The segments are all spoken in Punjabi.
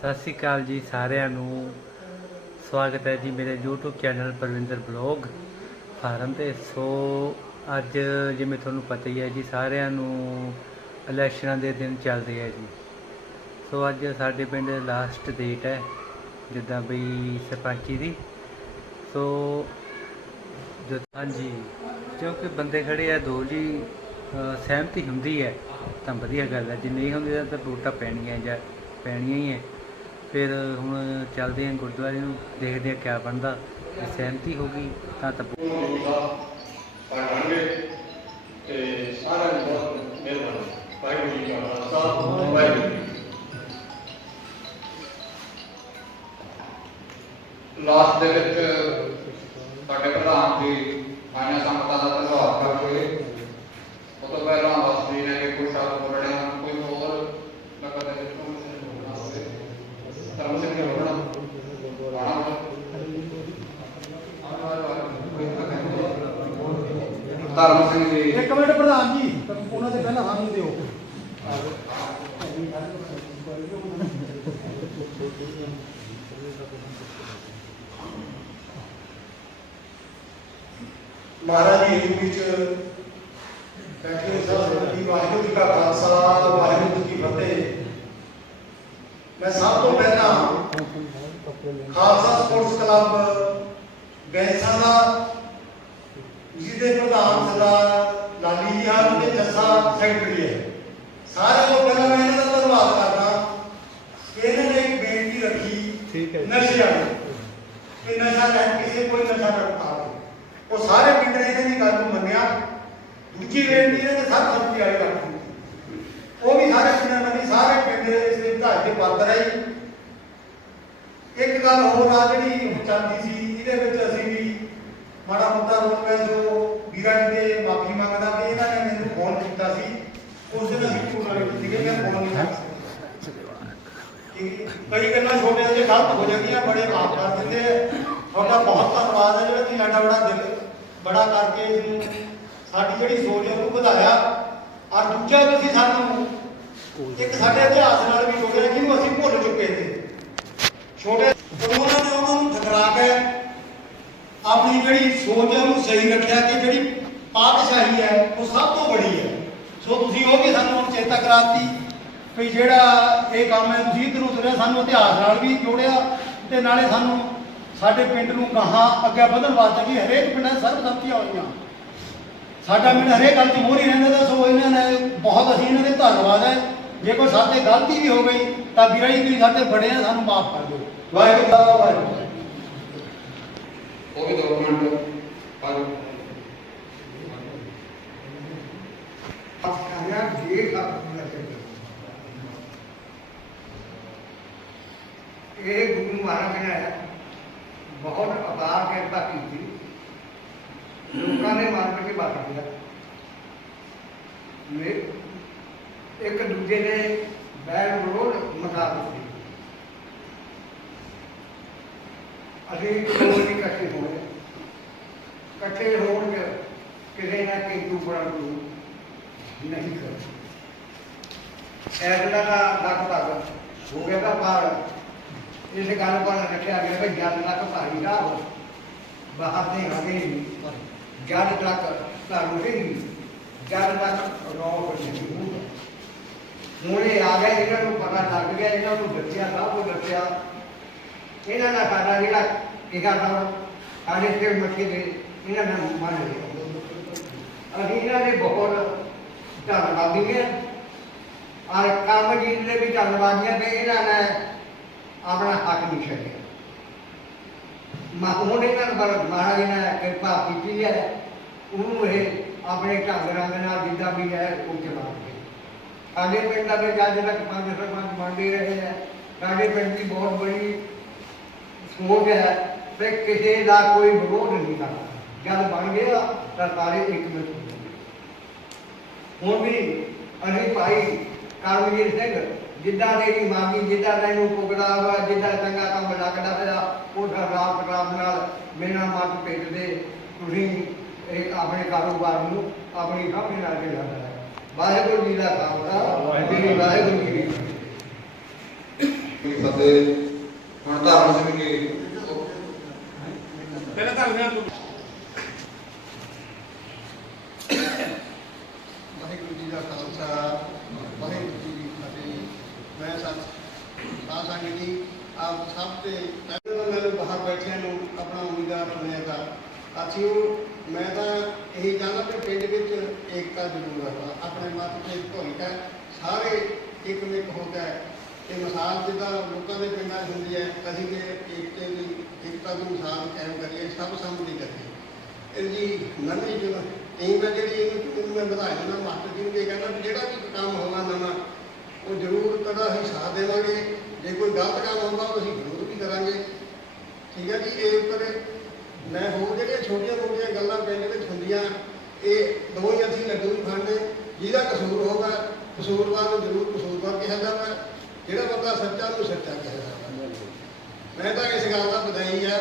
ਸਤਿ ਸ਼੍ਰੀ ਅਕਾਲ ਜੀ ਸਾਰਿਆਂ ਨੂੰ। ਸਵਾਗਤ ਹੈ ਜੀ ਮੇਰੇ YouTube channel Parvinder blog farm ਤੇ। ਸੋ ਅੱਜ ਜਿਵੇਂ ਤੁਹਾਨੂੰ ਪਤਾ ਹੀ ਹੈ ਜੀ ਸਾਰਿਆਂ ਨੂੰ ਇਲੈਕਸ਼ਨਾਂ ਦੇ ਦਿਨ ਚੱਲਦੇ ਆ ਜੀ। ਸੋ ਅੱਜ ਸਾਡੇ ਪਿੰਡ ਲਾਸਟ ਡੇਟ ਹੈ ਜਿੱਦਾਂ ਬਈ ਸਰਪੰਚੀ ਦੀ। ਸੋ ਹਾਂਜੀ, ਕਿਉਂਕਿ ਬੰਦੇ ਖੜੇ ਆ ਦੋ ਜੀ ਸਹਿਮਤੀ ਹੁੰਦੀ ਹੈ ਤਾਂ ਵਧੀਆ ਗੱਲ ਹੈ। ਜੇ ਨਹੀਂ ਹੁੰਦੀ ਤਾਂ ਵੋਟਾਂ ਪੈਣੀਆਂ ਜਾਂ ਪੈਣੀਆਂ ਹੀ ਹੈ। ਫਿਰ ਹੁਣ ਚੱਲਦੇ ਹਾਂ ਗੁਰਦੁਆਰੇ ਨੂੰ, ਦੇਖਦੇ ਹਾਂ ਕਿਆ ਬਣਦਾ। ਜੇ ਸਹਿਮਤੀ ਹੋ ਗਈ, ਤਾਂ ਤਾਂ ਪੜਾਂਗੇ ਤੇ ਸਾਰਿਆਂ ਨੂੰ ਬਹੁਤ ਮਿਹਰਬਾਨੀ ਵਾਹਿਗੁਰੂ ਜੀ ਕਾ ਖਾਲਸਾ ਵਾਹਿਗੁਰੂ ਲਾਸਟ ਦੇ ਵਿੱਚ ਸਾਡੇ ਪ੍ਰਧਾਨ ਜੀ ਆਇਆਂ ਸੰਗਤਾਂ ਦਾ ਧੰਨਵਾਦ ਕਰਕੇ। ਉਹ ਤੋਂ ਪਹਿਲਾਂ ਦੱਸਦੀ ਨੇ ਕਿ ਕੋਈ ਸ਼ਬਦ ਬੋਲਣੇ ਹਨ ਕੋਈ ਹੋਰ ਨਕਦ ਦੇ ਵਿੱਚ ਕੋਈ ਬੋਲਣਾ ਹੋਵੇ ਧਰਮ ਸਿੰਘ ਜੀ ਇੱਕ ਮਿੰਟ ਪ੍ਰਧਾਨ ਜੀ, ਉਹਨਾਂ ਦੇ ਪਹਿਲਾਂ ਸਾਨੂੰ ਦਿਓ। ਮਹਾਰਾਜ ਜੀ ਇਸ ਵਿੱਚ ਬੈਠੇ ਹੋਏ ਸਭ ਵਾਹਿਗੁਰੂ ਜੀ ਕਾ ਖਾਲਸਾ, ਵਾਹਿਗੁਰੂ ਜੀ ਕੀ ਫਤਿਹ। ਮੈਂ ਸਭ ਤੋਂ ਪਹਿਲਾਂ ਖਾਲਸਾ ਸਪੋਰਟਸ ਕਲੱਬ ਗੈਂਸਾ ਦਾ ਜਿਹਦੇ ਪ੍ਰਧਾਨ ਸਰਦਾਰ ਲਾਲੀ ਜੀ ਹਨ ਤੇ ਜੱਸਾ ਸੈਕਟਰੀ ਹੈ ਸਾਰਿਆਂ ਤੋਂ ਪਹਿਲਾਂ ਮੈਂ ਇਹਨਾਂ ਦਾ ਧੰਨਵਾਦ ਕਰਦਾ ਕਿ ਇਹਨਾਂ ਨੇ ਇੱਕ ਬੇਨਤੀ ਰੱਖੀ ਠੀਕ ਹੈ ਜੀ। ਨਸ਼ੇ ਵਾਲੀ ਕਿ ਨਸ਼ਾ ਲੈ ਕਿਸੇ ਕੋਈ ਨਸ਼ਾ ਨਾ ਖਾਵੇ ਉਹ ਸਾਰੇ ਪਿੰਡ ਨੇ ਇਹਨਾਂ ਦੀ ਗੱਲ ਨੂੰ ਮੰਨਿਆ ਦੂਜੀ ਬੇਨਤੀ ਇਹਨਾਂ ਨੇ ਸਭ ਸਬਜ਼ੀ ਵਾਲੀ ਰੱਖੀ ਉਹ ਵੀ ਸਾਰੇ ਪਿੰਡਾਂ ਨੇ ਸਾਰੇ ਪਿੰਡ ਇਸ ਦੇ ਵਿਧਾਇਕ ਦੇ ਪਾਤਰ ਹੈ ਜੀ। ਇੱਕ ਗੱਲ ਹੋਰ ਆ ਜਿਹੜੀ ਚੱਲਦੀ ਸੀ, ਇਹਦੇ ਵਿੱਚ ਅਸੀਂ ਵੀ ਮਾੜਾ ਮੋਟਾ ਰੋਲ ਮੈਂ ਜੋ, ਵੀਰਾਂ ਦੇ ਮਾਫੀ ਮੰਗਦਾ ਕਿ ਇਹਨਾਂ ਨੇ ਮੈਨੂੰ ਫੋਨ ਕੀਤਾ ਸੀ। ਉਸ ਦਿਨ ਅਸੀਂ ਝੂਠਾ ਨਹੀਂ ਸੀਗੇ ਮੈਂ ਫੋਨ ਨਹੀਂ ਕਰ ਕਈ ਗੱਲਾਂ ਛੋਟੇ ਜਿਹੇ ਗਲਤ ਹੋ ਜਾਂਦੀਆਂ, ਬੜੇ ਮਾਫ ਕਰ ਦਿੰਦੇ ਆ। ਤੁਹਾਡਾ ਬਹੁਤ ਧੰਨਵਾਦ ਹੈ ਜਿਹੜਾ ਤੁਸੀਂ ਸਾਡਾ ਬੜਾ ਦਿਲ, ਬੜਾ ਕਰਕੇ ਇਹਨੂੰ ਸਾਡੀ ਜਿਹੜੀ ਸੋਚ ਹੈ ਉਹਨੂੰ ਵਧਾਇਆ। ਔਰ ਦੂਜਾ ਤੁਸੀਂ ਸਾਨੂੰ ਇੱਕ ਸਾਡੇ ਇਤਿਹਾਸ ਨਾਲ ਵੀ ਜੋੜਿਆ, ਜਿਹਨੂੰ ਅਸੀਂ ਭੁੱਲ ਚੁੱਕੇ ਸੀ। ਛੋਟੇ ਪਰ ਉਹਨਾਂ ਨੇ ਉਹਨਾਂ ਨੂੰ ਠਕਰਾ ਕੇ ਆਪਣੀ ਜਿਹੜੀ ਸੋਚ ਹੈ ਉਹਨੂੰ ਸਹੀ ਰੱਖਿਆ ਕਿ ਜਿਹੜੀ ਪਾਤਸ਼ਾਹੀ ਹੈ ਉਹ ਸਭ ਤੋਂ ਬੜੀ ਹੈ। ਸੋ ਤੁਸੀਂ ਉਹ ਵੀ ਸਾਨੂੰ ਹੁਣ ਚੇਤਾ ਕਰਾਤੀ ਵੀ ਜਿਹੜਾ ਇਹ ਕੰਮ ਹੈ, ਤੁਸੀਂ ਇੱਧਰ ਤੁਰਿਆ, ਸਾਨੂੰ ਇਤਿਹਾਸ ਨਾਲ ਵੀ ਜੋੜਿਆ ਤੇ ਨਾਲੇ ਸਾਨੂੰ ਸਾਡੇ ਪਿੰਡ ਨੂੰ ਗਾਹਾਂ ਅੱਗੇ ਵਧਣ ਵਾਸਤੇ ਕਿ ਹਰੇਕ ਪਿੰਡਾਂ 'ਚ ਸਰਬਸੰਮਤੀਆਂ ਹੋਈਆਂ। ਸਾਡਾ ਪਿੰਡ ਹਰੇਕ ਗੱਲ 'ਚ ਮੋਹਰੀ ਰਹਿੰਦਾ ਤਾਂ ਸੋ ਇਹਨਾਂ ਨੇ ਬਹੁਤ ਅਸੀਂ ਇਹਨਾਂ ਦੇ ਧੰਨਵਾਦ ਹੈ। ਜੇ ਕੋਈ ਸਾਡੇ ਗਲਤੀ ਵੀ ਹੋ ਗਈ ਤਾਂ ਵੀਰਾ ਜੀ ਤੁਸੀਂ ਸਾਡੇ ਬੜੇ ਆ, ਸਾਨੂੰ ਮਾਫ ਕਰ ਦਿਓ। ਵਾਹਿਗੁਰੂ ਵਾਹਿਗੁਰੂ ਉਹ ਵੀ ਇਹ ਗੁਰੂ ਮਹਾਰਾਜ ਨੇ ਬਹੁਤ ਅਪਾਰ ਕਿਰਪਾ ਕੀਤੀ। ਲੋਕਾਂ ਨੇ ਮਨ ਕੇ ਬਾਤ ਕੀਤਾ ਮੇ ਇੱਕ ਦੂਜੇ ਦੇ ਬੈਰ ਵਿਰੋਧ ਮਕਾ ਦਿੱਤੇ। ਅਸੀਂ ਕੋਈ ਨਹੀਂ ਇਕੱਠੇ ਹੋਏ ਇਕੱਠੇ ਹੋਣ ਚ ਕਿਸੇ ਨਾ ਕਿਸੇ ਨੂੰ ਬੜਾ ਨੂੰ ਨਹੀਂ ਕਰ ਐਗਲਾ ਦਾ ਲੱਖ ਤੱਕ ਹੋ ਗਿਆ ਤਾਂ ਪਾਰ ਇਸ ਗੱਲ ਪਰ ਰੱਖਿਆ ਗਿਆ ਵੀ ਜਦ ਤੱਕ ਭਾਈ ਦਾ ਬਾਹਰ ਦੇ ਆਗੇ ਜਦ ਤੱਕ ਤੁਹਾਨੂੰ ਨਹੀਂ ਜਦ ਤੱਕ ਰੋਹ ਨਹੀਂ ਹੁੰਦਾ ਹੁਣ ਇਹ ਆ ਗਏ ਇਹਨਾਂ ਨੂੰ ਪਤਾ ਲੱਗ ਗਿਆ ਇਹਨਾਂ ਨੂੰ ਦੱਸਿਆ ਸਭ ਕੁਝ ਦੱਸਿਆ ਇਹਨਾਂ ਦਾ ਸਾਡਾ ਜਿਹੜਾ ਕਿਹਾ ਤਾਂ, ਸਾਡੇ ਤੇ ਮੱਥੇ ਦੇ ਇਹਨਾਂ ਨੇ ਮੰਨ ਲਿਆ ਅਸੀਂ ਇਹਨਾਂ ਦੇ ਬਹੁਤ ਧੰਨਵਾਦੀ ਹਾਂ। ਔਰ ਕੰਮ ਜੀ ਦੇ ਵੀ ਧੰਨਵਾਦੀਆਂ ਤੇ ਇਹਨਾਂ ਨੇ ਆਪਣਾ ਹੱਕ ਨਹੀਂ ਛੱਡਿਆ। ਮਾਹੌਲ ਇਹਨਾਂ ਨੂੰ ਬੜਾ ਮਹਾਰਾਜ ਨੇ ਕਿਰਪਾ ਕੀਤੀ ਹੈ। ਉਹਨੂੰ ਇਹ ਆਪਣੇ ਢੰਗ ਰੰਗ ਨਾਲ ਜਿੱਦਾਂ ਵੀ ਹੈ, ਉਹ ਚਲਾ ਕੇ ਸਾਡੇ ਪਿੰਡ ਦਾ ਵਿੱਚ ਅੱਜ ਤੱਕ ਪੰਜ ਸਰਪੰਚ ਬਣਦੇ ਰਹੇ ਹੈ ਸਾਡੇ ਪਿੰਡ ਦੀ ਬਹੁਤ ਬੜੀ ਸੋਚ ਹੈ ਕਿ ਕਿਸੇ ਦਾ ਕੋਈ ਵਿਰੋਧ ਨਹੀਂ ਕਰਦਾ ਜਦ ਬਣ ਗਿਆ, ਤਾਂ ਸਾਰੇ ਇੱਕ ਮਿੰਟ ਹੁਣ ਵੀ ਅਸੀਂ ਭਾਈ ਕਰਮਜੀਤ ਸਿੰਘ, ਜਿੱਦਾਂ ਤੇਰੀ ਮਾਗੀ ਜਿੱਦਾਂ ਤੈਨੂੰ ਪੁੱਗਦਾ ਵਾ, ਜਿੱਦਾਂ ਚੰਗਾ ਕੰਮ ਲੱਗਦਾ ਪਿਆ ਉਹ ਰਾਤ ਰਾਤ ਨਾਲ ਮੇਰਾ ਮਤ ਭੇਜਦੇ ਤੁਸੀਂ ਇਹ ਆਪਣੇ ਕਾਰੋਬਾਰ ਨੂੰ ਆਪਣੀ ਸਮਝ ਨਾਲ ਚੱਲਦਾ ਹੈ। ਵਾਹਿਗੁਰੂ ਜੀ ਦਾ ਖਾਲਸਾ ਵਾਹਿਗੁਰੂ ਜੀ ਕੀ ਫਤਿਹ। ਕੋਈ ਫਤਿਹ ਹੁਣ ਧਰਮ ਜੀ ਪਹਿਲਾਂ ਤਾਂ ਉਹਨਾਂ ਨੂੰ ਵਾਹਿਗੁਰੂ ਜੀ ਦਾ ਖਾਲਸਾ, ਵਾਹਿਗੁਰੂ ਜੀ ਕੀ ਫਤਿਹ। ਮੈਂ ਸਤ ਸਾਧ ਸੰਗਤ ਜੀ, ਆਪ ਸਭ ਤੇ ਪਹਿਲਾਂ ਬਾਹਰ ਬੈਠਿਆਂ ਨੂੰ ਆਪਣਾ ਉਮੀਦਵਾਰ ਸੁਣਿਆਗਾ ਸਾਥੀਓ, ਮੈਂ ਤਾਂ ਇਹੀ ਚਾਹੁੰਦਾ ਕਿ ਪਿੰਡ ਵਿੱਚ ਏਕਤਾ ਜ਼ਰੂਰ ਰਹਾ ਆਪਣੇ ਮਤ ਤੇ ਭੁੱਲ ਕੇ ਸਾਰੇ ਇੱਕ ਮਿੱਕ ਹੋ ਕੇ ਇਹ ਮਿਸਾਲ ਜਿੱਦਾਂ ਲੋਕਾਂ ਦੇ ਪਿੰਡਾਂ 'ਚ ਹੁੰਦੀ ਹੈ, ਅਸੀਂ ਕਿ ਏਕਤੇ ਦੀ ਏਕਤਾ ਦੀ ਮਿਸਾਲ ਕਾਇਮ ਕਰੀਏ, ਸਭ ਸੰਮਤੀ ਕਰੀਏ। ਇਹ ਜੀ ਨਵੀਂ ਜੋ ਇਹ ਮੈਂ ਜਿਹੜੀ ਇਹਨੂੰ ਇਹਨੂੰ ਮੈਂ ਵਧਾਈ ਦਿੰਦਾ, ਮਾਸਟਰ ਜੀ ਨੂੰ ਇਹ ਕਹਿੰਦਾ ਵੀ ਜਿਹੜਾ ਵੀ ਕੰਮ ਹੋਣਾ ਨਵਾਂ, ਉਹ ਜ਼ਰੂਰ ਤੁਹਾਡਾ ਅਸੀਂ ਸਾਥ ਦੇਵਾਂਗੇ। ਜੇ ਕੋਈ ਗਲਤ ਕੰਮ ਹੁੰਦਾ ਉਹ ਅਸੀਂ ਵਿਰੋਧ ਵੀ ਕਰਾਂਗੇ। ਠੀਕ ਹੈ ਜੀ, ਇਹ ਉੱਪਰ ਮੈਂ ਹੋਰ ਜਿਹੜੀਆਂ ਛੋਟੀਆਂ ਮੋਟੀਆਂ ਗੱਲਾਂ ਪਿੰਡ ਵਿੱਚ ਹੁੰਦੀਆਂ, ਇਹ ਦੋਵੇਂ ਅਸੀਂ ਲੱਡੂ ਵੀ ਖਾਂਦੇ ਜਿਹਦਾ ਕਸੂਰ ਹੋਗਾ ਕਸੂਰਵਾਰ ਨੂੰ ਜ਼ਰੂਰ ਕਸੂਰਵਾਰ ਕਿਹਾ ਜਾਂਦਾ। ਜਿਹੜਾ ਬੰਦਾ ਸੱਚਾ ਨੂੰ ਸੱਚਾ ਕਿਹਾ ਜਾਂਦਾ। ਮੈਂ ਤਾਂ ਇਸ ਗੱਲ ਦਾ ਵਧਾਈ ਹੈ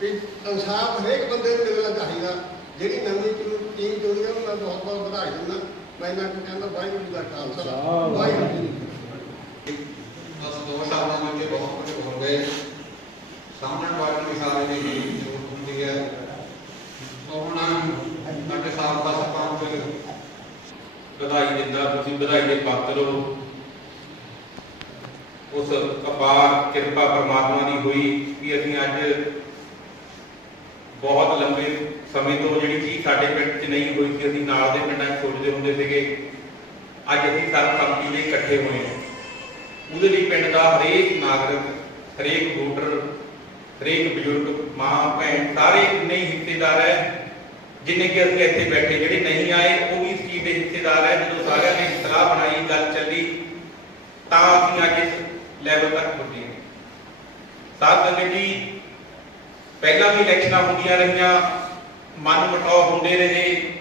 ਵੀ ਇਨਸਾਫ ਹਰੇਕ ਬੰਦੇ ਨੂੰ ਮਿਲਣਾ ਚਾਹੀਦਾ। ਜਿਹੜੀ ਨਵੀਂ ਟੀਮ ਟੀਮ ਚੁਣੀ ਹੈ ਉਹਨੂੰ ਮੈਂ ਬਹੁਤ ਬਹੁਤ ਵਧਾਈ ਦਿੰਦਾ ਮੈਂ ਇਹਨਾਂ ਨੂੰ ਕਹਿੰਦਾ ਵਾਹਿਗੁਰੂ ਜੀ ਦਾ ਖਾਲਸਾ। ਵਾਹਿਗੁਰੂ ਕੀ ਬਸ ਦੋ ਸ਼ਬਦਾਂ ਵਿੱਚ ਬਹੁਤ ਕੁਝ ਹੋ ਗਏ ਸਾਹਮਣੇ ਵਾਲੇ ਨੂੰ ਇਸ਼ਾਰੇ ਦੀ ਵੀ ਜ਼ਰੂਰਤ ਹੁੰਦੀ ਹੈ। ਸੋ ਹੁਣ ਸਾਡੇ ਸਾਬਕਾ ਸਰਪੰਚ ਵਧਾਈ ਦਿੰਦਾ ਤੁਸੀਂ ਵਧਾਈ ਦੇ ਪਾਤਰ ਹੋ। ਉਸ ਅਪਾਰ ਕਿਰਪਾ ਪਰਮਾਤਮਾ ਦੀ ਹੋਈ ਕਿ ਅਸੀਂ ਅੱਜ ਬਹੁਤ ਲੰਬੇ ਸਮੇਂ ਤੋਂ ਜਿਹੜੀ ਚੀਜ਼ ਸਾਡੇ ਪਿੰਡ 'ਚ ਨਹੀਂ ਹੋਈ ਸੀ, ਅਸੀਂ ਨਾਲ ਦੇ ਪਿੰਡਾਂ 'ਚ ਸੋਚਦੇ ਹੁੰਦੇ ਸੀਗੇ। ਅੱਜ ਅਸੀਂ ਸਰਬਸੰਮਤੀ ਲਈ ਇਕੱਠੇ ਹੋਏ ਹਾਂ। ਉਹਦੇ ਲਈ ਪਿੰਡ ਦਾ ਹਰੇਕ ਨਾਗਰਿਕ, ਹਰੇਕ ਵੋਟਰ, ਹਰੇਕ ਬਜ਼ੁਰਗ, ਮਾਂ, ਭੈਣ, ਸਾਰੇ ਇੰਨੇ ਹਿੱਸੇਦਾਰ ਹੈ, ਜਿੰਨੇ ਕਿ ਅਸੀਂ ਇੱਥੇ ਬੈਠੇ, ਜਿਹੜੇ ਨਹੀਂ ਆਏ, ਉਹ ਵੀ ਇਸ ਚੀਜ਼ ਦੇ ਹਿੱਸੇਦਾਰ ਹੈ। ਜਦੋਂ ਸਾਰਿਆਂ ਨੇ ਸਲਾਹ ਬਣਾਈ, ਗੱਲ ਚੱਲੀ, ਤਾਂ ਅਸੀਂ ਅੱਜ ਲੈਵਲ ਤੱਕ ਪਹੁੰਚੇ ਹਾਂ ਸਾਧ ਸੰਗਤ ਪਹਿਲਾਂ ਵੀ ਇਲੈਕਸ਼ਨਾਂ ਹੁੰਦੀਆਂ ਰਹੀਆਂ, ਮਨ ਮਟਾਓ ਹੁੰਦੇ ਰਹੇ।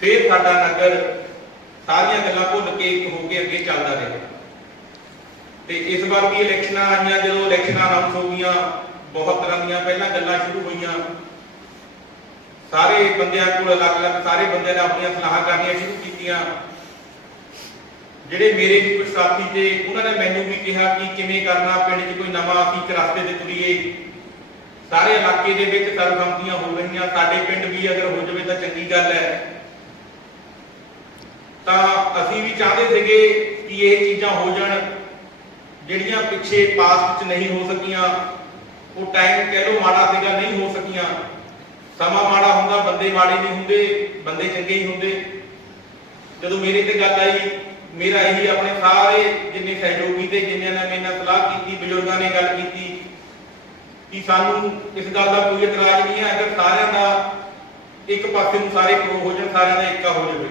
ਫਿਰ ਸਾਡਾ ਨਗਰ ਸਾਰੀਆਂ ਗੱਲਾਂ ਭੁੱਲ ਕੇ ਇੱਕ ਹੋ ਕੇ ਅੱਗੇ ਚੱਲਦਾ ਰਿਹਾ। ਤੇ ਇਸ ਵਾਰ ਵੀ ਇਲੈਕਸ਼ਨਾਂ ਆਈਆਂ, ਜਦੋਂ ਇਲੈਕਸ਼ਨਾਂ ਅਨਾਉਂਸ ਹੋ ਗਈਆਂ, ਬਹੁਤ ਤਰ੍ਹਾਂ ਦੀਆਂ ਪਹਿਲਾਂ ਗੱਲਾਂ ਸ਼ੁਰੂ ਹੋਈਆਂ। ਸਾਰੇ ਬੰਦਿਆਂ ਕੋਲ ਅਲੱਗ-ਅਲੱਗ, ਸਾਰੇ ਬੰਦਿਆਂ ਨੇ ਆਪਣੀਆਂ ਸਲਾਹਾਂ ਕਰਨੀਆਂ ਸ਼ੁਰੂ ਕੀਤੀਆਂ। ਜਿਹੜੇ ਮੇਰੇ ਵੀ ਕੁਝ ਸਾਥੀ ਤੇ ਉਹਨਾਂ ਨੇ ਮੈਨੂੰ ਵੀ ਕਿਹਾ ਕਿ ਕਿਵੇਂ ਕਰਨਾ, ਪਿੰਡ 'ਚ ਕੋਈ ਨਵਾਂ ਅਸੀਂ ਰਸਤੇ ਤੇ ਤੁਰੀਏ। ਸਾਰੇ ਇਲਾਕੇ ਦੇ ਵਿੱਚ ਸਰਬਸੰਮਤੀਆਂ ਹੋ ਰਹੀਆਂ, ਸਾਡੇ ਪਿੰਡ ਵੀ ਅਗਰ ਹੋ ਜਾਵੇ ਤਾਂ ਚੰਗੀ ਗੱਲ ਹੈ। ਤਾਂ ਅਸੀਂ ਵੀ ਚਾਹਦੇ ਸੀਗੇ ਕਿ ਇਹ ਚੀਜ਼ਾਂ ਹੋ ਜਾਣ, ਜਿਹੜੀਆਂ ਪਿੱਛੇ ਪਾਸਟ 'ਚ ਨਹੀਂ ਹੋ ਸਕੀਆਂ। ਉਹ ਟਾਈਮ ਕਹਿ ਲੋ ਮਾੜਾ ਸੀਗਾ, ਨਹੀਂ ਹੋ ਸਕੀਆਂ। ਸਮਾਂ ਮਾੜਾ ਹੁੰਦਾ, ਬੰਦੇ ਮਾੜੇ ਨਹੀਂ ਹੁੰਦੇ, ਬੰਦੇ ਚੰਗੇ ਹੀ ਹੁੰਦੇ। ਜਦੋਂ ਮੇਰੇ ਤੇ ਗੱਲ ਆਈ ਮੇਰਾ ਇਹੀ ਆਪਣੇ ਸਾਰੇ ਜਿੰਨੇ ਸਹਿਯੋਗੀ ਤੇ ਜਿੰਨਿਆਂ ਨੇ ਮੇਰੇ ਨਾਲ ਸਲਾਹ ਕੀਤੀ, ਬਜ਼ੁਰਗਾਂ ਨੇ ਗੱਲ ਕੀਤੀ, ਕਿ ਸਾਨੂੰ ਇਸ ਗੱਲ ਦਾ ਕੋਈ ਇਤਰਾਜ਼ ਨਹੀਂ ਹੈ, ਅਗਰ ਸਾਰਿਆਂ ਦਾ ਇੱਕ ਪਾਸੇ ਨੂੰ ਸਾਰੇ ਪ੍ਰੋ ਹੋ ਜਾਣ, ਸਾਰਿਆਂ ਦਾ ਇੱਕਾ ਹੋ ਜਾਵੇ।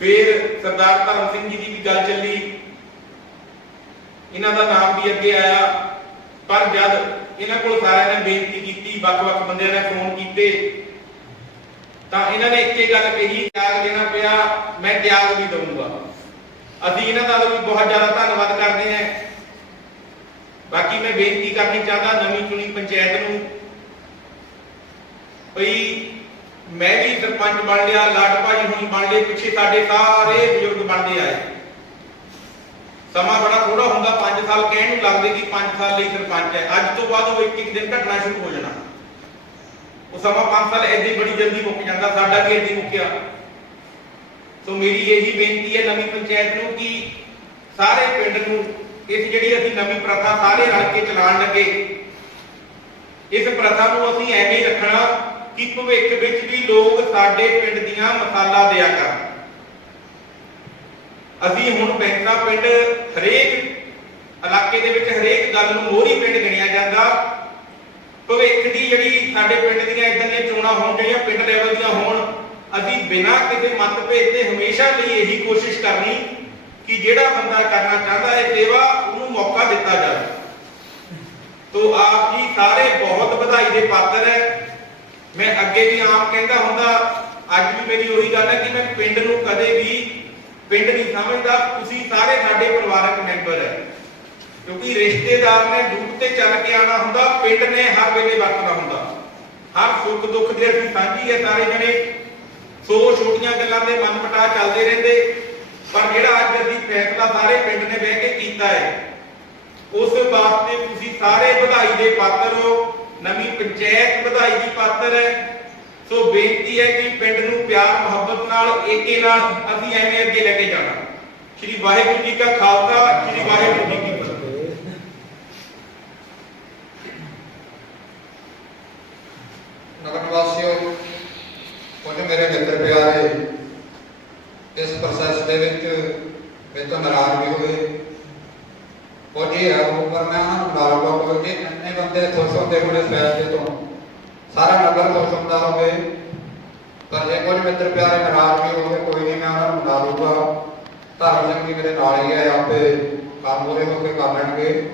ਫਿਰ ਸਰਦਾਰ ਧਰਮ ਸਿੰਘ ਜੀ ਦੀ ਵੀ ਗੱਲ ਚੱਲੀ। ਇਹਨਾਂ ਦਾ ਨਾਮ ਵੀ ਅੱਗੇ ਆਇਆ, ਪਰ ਜਦ ਇਹਨਾਂ ਕੋਲ ਸਾਰਿਆਂ ਨੇ ਬੇਨਤੀ ਕੀਤੀ, ਵੱਖ-ਵੱਖ ਬੰਦਿਆਂ ਨੇ ਫੋਨ ਕੀਤੇ ਤਾਂ ਇਹਨਾਂ ਨੇ ਇੱਕੇ ਗੱਲ ਕਹੀ, ਤਿਆਗ ਦੇਣਾ ਪਿਆ, ਮੈਂ ਤਿਆਗ ਵੀ ਦਊਂਗਾ। ਅਸੀਂ ਇਹਨਾਂ ਦਾ ਵੀ ਬਹੁਤ ਜ਼ਿਆਦਾ ਧੰਨਵਾਦ ਕਰਦੇ ਹਾਂ। ਬਾਕੀ ਮੈਂ ਬੇਨਤੀ ਕਰਨੀ ਚਾਹਦਾ ਨਵੀਂ ਚੁਣੀ ਪੰਚਾਇਤ ਨੂੰ ਭਈ ਮੈਂ ਵੀ ਸਰਪੰਚ ਬਣ ਲਿਆ ਲਾਡ ਭਾਜੀ ਹੁਣੀ ਬਣ ਲਏ, ਪਿੱਛੇ ਸਾਡੇ ਸਾਰੇ ਬਜ਼ੁਰਗ ਬਣਦੇ ਆਏ। ਸਮਾਂ ਬੜਾ ਥੋੜਾ ਹੁੰਦਾ 5 ਸਾਲ ਕਹਿਣ ਨੂੰ ਲੱਗਦੇ ਕਿ 5 ਸਾਲ ਲਈ ਸਰਪੰਚ ਹੈ। ਅੱਜ ਤੋਂ ਬਾਅਦ ਉਹ ਇੱਕ ਇੱਕ ਦਿਨ ਘਟਣਾ ਸ਼ੁਰੂ ਹੋ ਜਾਣਾ। ਉਹ ਸਮਾਂ 5 ਸਾਲ ਐਡੀ ਬੜੀ ਜਲਦੀ ਮੁੱਕ ਜਾਂਦਾ, ਸਾਡਾ ਵੀ ਐਡੀ ਮੁੱਕਿਆ। ਸੋ ਮੇਰੀ ਇਹੀ ਬੇਨਤੀ ਹੈ ਨਵੀਂ ਪੰਚਾਇਤ ਨੂੰ ਕਿ ਸਾਰੇ ਪਿੰਡ ਨੂੰ ਇਸ ਜਿਹੜੀ ਅਸੀਂ ਨਵੀਂ ਪ੍ਰਥਾ ਸਾਰੇ ਰਲ ਕੇ ਚਲਾਉਣ ਲੱਗੇ। ਇਸ ਪ੍ਰਥਾ ਨੂੰ ਅਸੀਂ ਐਵੇਂ ਰੱਖਣਾ ਕਿ ਭਵਿੱਖ ਵਿੱਚ ਵੀ ਲੋਕ ਸਾਡੇ ਪਿੰਡ ਦੀਆਂ ਮਸਾਲਾ ਦਿਆ ਕਰਨ। ਅਸੀਂ ਹੁਣ ਬੈਂਕਾ ਪਿੰਡ ਹਰੇਕ ਇਲਾਕੇ ਦੇ ਵਿੱਚ ਹਰੇਕ ਗੱਲ ਨੂੰ ਮੋਹਰੀ ਪਿੰਡ ਗਿਣਿਆ ਜਾਂਦਾ। ਭਵਿੱਖ ਦੀ ਜਿਹੜੀ ਸਾਡੇ ਪਿੰਡ ਦੀਆਂ ਇਦਾਂ ਦੀਆਂ ਚੋਣਾਂ ਹੋਣ ਜਿਹੜੀਆਂ ਪਿੰਡ ਲੈਵਲ ਦੀਆਂ ਹੋਣ, ਅਸੀਂ ਬਿਨਾਂ ਕਿਸੇ ਮਤਭੇਦ ਦੇ ਹਮੇਸ਼ਾ ਲਈ ਇਹੀ ਕੋਸ਼ਿਸ਼ ਕਰਨੀ ਕਿ ਜਿਹੜਾ ਬੰਦਾ ਕਰਨਾ ਚਾਹੁੰਦਾ ਹੈ ਸੇਵਾ, ਉਹਨੂੰ ਮੌਕਾ ਦਿੱਤਾ ਜਾਵੇ। ਤੋ ਆਪ ਜੀ ਸਾਰੇ ਬਹੁਤ ਵਧਾਈ ਦੇ ਪਾਤਰ ਹੈ। ਮੈਂ ਅੱਗੇ ਵੀ ਆਮ ਕਹਿੰਦਾ ਹੁੰਦਾ, ਅੱਜ ਵੀ ਮੇਰੀ ਉਹੀ ਗੱਲ ਹੈ ਕਿ ਮੈਂ ਪਿੰਡ ਨੂੰ ਕਦੇ ਵੀ ਪਿੰਡ ਨਹੀਂ ਸਮਝਦਾ, ਤੁਸੀਂ ਸਾਰੇ ਸਾਡੇ ਪਰਿਵਾਰਕ ਮੈਂਬਰ ਹੈ। ਕਿਉਂਕਿ ਰਿਸ਼ਤੇਦਾਰ ਨੇ ਦੂਰ ਤੇ ਚੱਲ ਕੇ ਆਣਾ ਹੁੰਦਾ, ਪਿੰਡ ਨੇ ਹਰ ਵੇਲੇ ਵਰਤਣਾ ਹੁੰਦਾ। ਹਰ ਸੁੱਖ ਦੁੱਖ ਦੇ ਅਸੀਂ ਸਾਂਝੀ ਹੈ ਸਾਰੇ ਜਣੇ। ਸੋ ਛੋਟੀਆਂ ਗੱਲਾਂ ਦੇ ਮਨ ਮਟਾ ਚੱਲਦੇ ਰਹਿੰਦੇ। ਪਰ ਜਿਹੜਾ ਅੱਜ ਅਸੀਂ ਫੈਸਲਾ ਸਾਰੇ ਪਿੰਡ ਨੇ ਬਹਿ ਕੇ ਕੀਤਾ ਹੈ, ਉਸ ਵਾਸਤੇ ਤੁਸੀਂ ਸਾਰੇ ਵਧਾਈ ਦੇ ਪਾਤਰ ਹੋ। ਨਵੀਂ ਪੰਚਾਇਤ ਵਧਾਈ ਦੀ ਪਾਤਰ ਹੈ। ਸੋ ਬੇਨਤੀ ਹੈ ਕਿ ਪਿੰਡ ਨੂੰ ਪਿਆਰ, ਮੁਹੱਬਤ ਨਾਲ, ਏਕੇ ਨਾਲ ਅਸੀਂ ਐਵੇਂ ਅੱਗੇ ਲੈ ਕੇ ਜਾਣਾ। ਸ਼੍ਰੀ ਵਾਹਿਗੁਰੂ ਜੀ ਕਾ ਖਾਲਸਾ, ਸ਼੍ਰੀ ਵਾਹਿਗੁਰੂ ਜੀ ਕੀ ਫਤਿਹ ਨਗਰ ਨਿਵਾਸੀਓ, ਕੁਝ ਮੇਰੇ ਮਿੱਤਰ ਪਿਆਰੇ, ਇਸ ਪ੍ਰੋਸੈਸ ਦੇ ਵਿੱਚ ਮੇਰੇ ਤੋਂ ਨਾਰਾਜ਼ ਵੀ ਹੋਏ। ਕੁਝ ਇਹ ਹੈ ਉਹ ਮੈਂ ਉਹਨਾਂ ਨੂੰ ਨਾਲ ਬੋਲ ਕਿ ਇੰਨੇ ਬੰਦੇ ਖੁਸ਼ ਹੁੰਦੇ ਹੋਣੇ ਫੈਸਲੇ ਤੋਂ, ਸਾਰਾ ਨਗਰ ਖੁਸ਼ ਹੁੰਦਾ ਹੋਵੇ। ਪਰ ਜੇ ਕੁਝ ਮਿੱਤਰ ਪਿਆਰੇ ਨਾਰਾਜ਼ ਵੀ ਹੋਵੇ, ਕੋਈ ਨਹੀਂ, ਮੈਂ ਉਹਨਾਂ ਨੂੰ ਬੁਲਾ ਲੂਗਾ ਧਰਮ ਸਿੰਘ ਜੀ ਮੇਰੇ ਨਾਲ ਹੀ ਹੈ ਆਪੇ ਕੰਮ ਪੂਰੇ ਹੋ ਕੇ ਕਰ ਲੈਣਗੇ।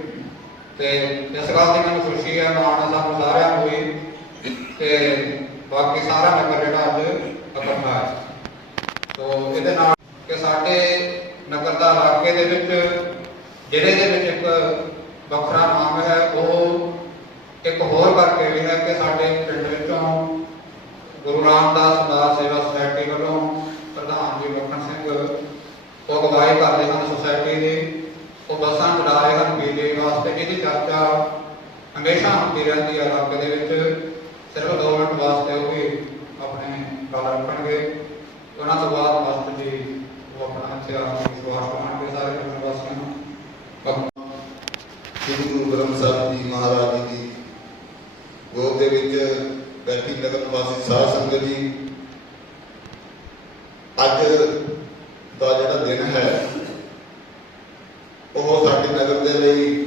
ਤੇ ਇਸ ਗੱਲ ਦੀ ਮੈਨੂੰ ਖੁਸ਼ੀ ਹੈ, ਮਾਣ ਸਾਨੂੰ ਸਾਰਿਆਂ ਨੂੰ ਹੋਈ ਤੇ ਬਾਕੀ ਸਾਰਾ ਨਗਰ ਜਿਹੜਾ ਅੱਜ ਇਕੱਠਾ ਹੈ। ਸੋ ਇਹਦੇ ਨਾਲ ਕਿ ਸਾਡੇ ਨਗਰ ਦਾ ਇਲਾਕੇ ਦੇ ਵਿੱਚ, ਜ਼ਿਲ੍ਹੇ ਦੇ ਵਿੱਚ ਇੱਕ ਵੱਖਰਾ ਨਾਮ ਹੈ, ਉਹ ਇੱਕ ਹੋਰ ਕਰਕੇ ਵੀ ਹੈ ਕਿ ਸਾਡੇ ਪਿੰਡ ਵਿੱਚੋਂ ਗੁਰੂ ਰਾਮਦਾਸ ਦਾਸ ਸੇਵਾ ਸੁਸਾਇਟੀ ਵੱਲੋਂ ਪ੍ਰਧਾਨ ਜੀ ਮੱਖਣ ਸਿੰਘ ਉਹ ਅਗਵਾਈ ਕਰਦੇ ਹਨ ਸੁਸਾਇਟੀ ਦੀ। ਉਹ ਬੱਸਾਂ ਚਲਾ ਰਹੇ ਹਨ ਬੀਜੇ ਵਾਸਤੇ ਇਹਦੀ ਚਰਚਾ ਹਮੇਸ਼ਾ ਹੁੰਦੀ ਰਹਿੰਦੀ ਹੈ, ਇਲਾਕੇ ਦੇ ਵਿੱਚ। ਸਿਰਫ 2 ਮਿੰਟ ਵਾਸਤੇ ਉਹ ਵੀ ਆਪਣੇ ਗੱਲ ਰੱਖਣਗੇ। ਉਹਨਾਂ ਤੋਂ ਬਾਅਦ ਵਾਸਤੇ ਜੀ ਉਹ ਆਪਣਾ ਇੱਥੇ ਵਿਸ਼ਵਾਸ ਕਰਨਗੇ ਸਾਰੇ ਪਿੰਡ ਵਾਸੀਆਂ ਨੂੰ। ਸ੍ਰੀ ਗੁਰੂ ਗ੍ਰੰਥ ਸਾਹਿਬ ਜੀ ਮਹਾਰਾਜ ਜੀ ਦੀ ਗੋਦ ਦੇ ਵਿੱਚ ਬੈਠੀ ਨਗਰ ਵਾਸੀ ਸਾਧ ਸੰਗਤ ਜੀ ਅੱਜ ਦਾ ਜਿਹੜਾ ਦਿਨ ਹੈ ਉਹ ਸਾਡੇ ਨਗਰ ਦੇ ਲਈ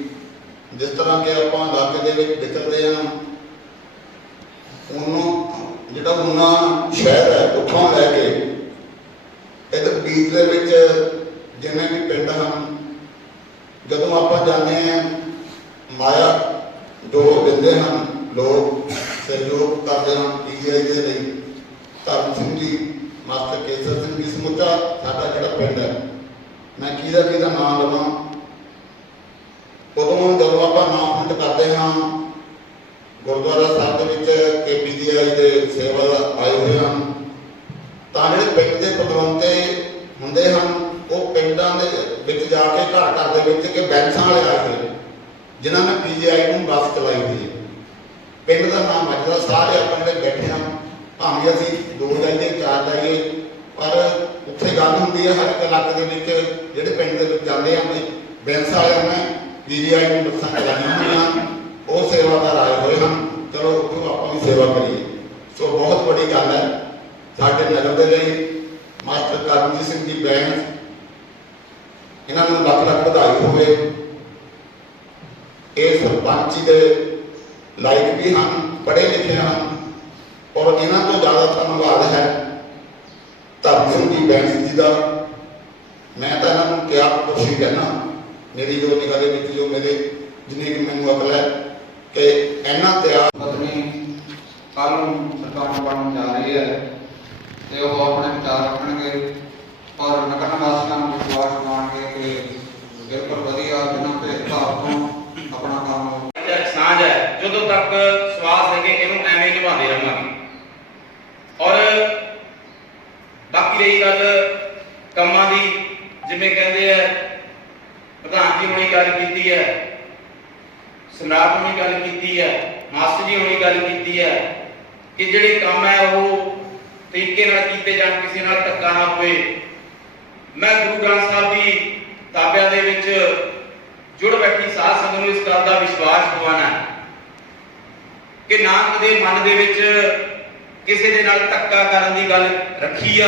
ਜਿਸ ਤਰ੍ਹਾਂ ਕਿ ਆਪਾਂ ਇਲਾਕੇ ਦੇ ਵਿੱਚ ਵਿਚਰਦੇ ਹਾਂ ਉਹਨੂੰ ਜਿਹੜਾ ਉਹਨਾਂ ਸ਼ਹਿਰ ਹੈ ਉੱਥੋਂ ਲੈ ਕੇ ਇਧਰ ਬੀਚ ਦੇ ਵਿੱਚ ਜਿੰਨੇ ਵੀ ਪਿੰਡ ਹਨ ਜਦੋਂ ਆਪਾਂ ਜਾਂਦੇ ਹਾਂ ਮਾਇਆ ਜੋ ਦਿੰਦੇ ਹਨ ਲੋਕ ਸਹਿਯੋਗ ਕਰਦੇ ਹਨ ਪੀਜੀਆਈ ਦੇ ਲਈ ਧਰਮ ਸਿੰਘ ਜੀ ਮਾਸਟਰ ਕੇਸਰ ਸਿੰਘ ਜੀ ਸਮੁੱਚਾ ਸਾਡਾ ਮੈਂ ਕਿਹਦਾ ਕਿਹਦਾ ਨਾਮ ਲਵਾਂ? ਉਦੋਂ ਜਦੋਂ ਆਪਾਂ ਨਾਮ ਕਰਦੇ ਹਾਂ, ਗੁਰਦੁਆਰਾ ਸਾਹਿਬ ਦੇ ਵਿੱਚ ਕੇਪੀਜੀਆਈ ਦੇ ਸੇਵਾ ਆਏ ਹੋਏ ਹਨ। ਤਾਂ ਜਿਹੜੇ ਪਿੰਡ ਦੇ ਪਤਵੰਤੇ ਹੁੰਦੇ ਹਨ, ਉਹ ਪਿੰਡਾਂ ਦੇ ਵਿੱਚ ਜਾ ਕੇ ਘਰ ਘਰ ਦੇ ਵਿੱਚ ਕਿ ਬੈਂਸਾਂ ਵਾਲੇ ਆਏ ਹੋਏ ਜਿਨ੍ਹਾਂ ਨੇ ਪੀਜੀਆਈ ਨੂੰ ਬੱਸ ਚਲਾਈ ਹੋਈ ਹੈ। ਪਿੰਡ ਦਾ ਨਾਮ ਵੱਜਦਾ ਸਾਰੇ ਆਪਣੇ ਜਿਹੜੇ ਬੈਠੇ ਹਨ। ਭਾਵੇਂ ਅਸੀਂ ਦੋ ਜਾਈਏ, ਚਾਰ ਜਾਈਏ, ਪਰ ਉੱਥੇ ਗੱਲ ਹੁੰਦੀ ਹੈ ਹਰ ਇੱਕ ਇਲਾਕੇ ਦੇ ਵਿੱਚ ਜਿਹੜੇ ਪਿੰਡ ਦੇ ਵਿੱਚ ਜਾਂਦੇ ਹਨ ਵੀ ਬੈਂਸ ਵਾਲਿਆਂ ਨੇ, ਪੀਜੀਆਈ ਨੂੰ ਬੱਸਾਂ ਚਲਾਈਆਂ ਹੋਈਆਂ, ਉਹ ਸੇਵਾਦਾਰ ਆਏ ਹੋਏ ਹਨ। ਚਲੋ, ਉੱਥੋਂ ਆਪਾਂ ਵੀ ਸੇਵਾ ਕਰੀਏ। ਸੋ ਬਹੁਤ ਵੱਡੀ ਗੱਲ ਹੈ, ਸਾਡੇ ਨਗਰ ਦੇ ਲਈ ਮਾਸਟਰ ਕਰਮਜੀਤ ਸਿੰਘ ਜੀ ਬੈਂਸ, ਇਹਨਾਂ ਨੂੰ ਲੱਖ ਲੱਖ ਵਧਾਈ ਹੋਵੇ। ਇਹ ਸਰਪੰਚ ਦੇ ਲਾਇਕ ਵੀ ਹਨ, ਪੜ੍ਹੇ ਲਿਖੇ ਹਨ, ਔਰ ਇਹਨਾਂ ਤੋਂ ਜ਼ਿਆਦਾ ਧੰਨਵਾਦ ਹੈ ਧਰਮ ਸਿੰਘ ਜੀ ਬੈਂਸ ਜੀ ਦਾ। ਮੈਂ ਤਾਂ ਇਹਨਾਂ ਨੂੰ ਕਿਹਾ ਕੁਛ ਹੀ ਕਹਿਣਾ। ਮੇਰੀ ਜੋ ਨਿਗਾਹ ਦੇ ਵਿੱਚ ਜੋ ਮੇਰੇ ਜਿੰਨੀ ਵੀ ਮੈਨੂੰ ਅਕਲ ਹੈ ਕਿ ਇਹਨਾਂ ਤਿਆਰ ਪਤਨੀ ਕੱਲ ਨੂੰ ਸਰਕਾਰ ਬਣਨ ਜਾ ਰਹੀ ਹੈ ਤੇ ਉਹ ਆਪਣੇ ਵਿਚਾਰ ਰੱਖਣਗੇ। ਔਰ ਨਗਰ ਨਿਵਾਸੀਆਂ ਨੂੰ ਵਿਸ਼ਵਾਸ ਦਿਵਾਉਣਗੇ ਕਿ ਬਿਲਕੁਲ ਵਧੀਆ ਬਿਨਾਂ ਭੇਦਭਾਵ ਤੋਂ ਆਪਣਾ ਕੰਮ ਸਾਂਝ ਹੈ। ਜਦੋਂ ਤੱਕ ਸਵਾਸ ਹੈਗੇ ਇਹਨੂੰ ਐਵੇਂ ਨਿਭਾਉਂਦੇ ਰਹਾਂਗੇ ਔਰ ਬਾਕੀ ਰਹੀ ਗੱਲ ਕੰਮਾਂ ਦੀ, ਜਿਵੇਂ ਕਹਿੰਦੇ ਆ, ਪ੍ਰਧਾਨ ਜੀ ਹੁਣੀ ਗੱਲ ਕੀਤੀ ਹੈ ਸਮਰਾਟ ਹੁਣੀ ਗੱਲ ਕੀਤੀ ਹੈ ਮਾਸਟਰ ਜੀ ਹੁਣੀ ਗੱਲ ਕੀਤੀ ਹੈ ਕਿ ਜਿਹੜੇ ਕੰਮ ਹੈ ਉਹ ਤਰੀਕੇ ਨਾਲ ਕੀਤੇ ਜਾਣ, ਕਿਸੇ ਨਾਲ ਧੱਕਾ ਨਾ ਹੋਵੇ। ਮੈਂ ਗੁਰੂ ਗ੍ਰੰਥ ਸਾਹਿਬ ਦੀ ਤਾਬਿਆਂ ਦੇ ਵਿੱਚ ਜੁੜ ਬੈਠੀ ਸਾਧ ਸੰਗਤ ਨੂੰ ਇਸ ਗੱਲ ਦਾ ਵਿਸ਼ਵਾਸ ਦਿਵਾਉਣਾ ਕਿ ਨਾ ਕਦੇ ਮਨ ਦੇ ਵਿੱਚ ਕਿਸੇ ਦੇ ਨਾਲ ਧੱਕਾ ਕਰਨ ਦੀ ਗੱਲ ਰੱਖੀ ਆ,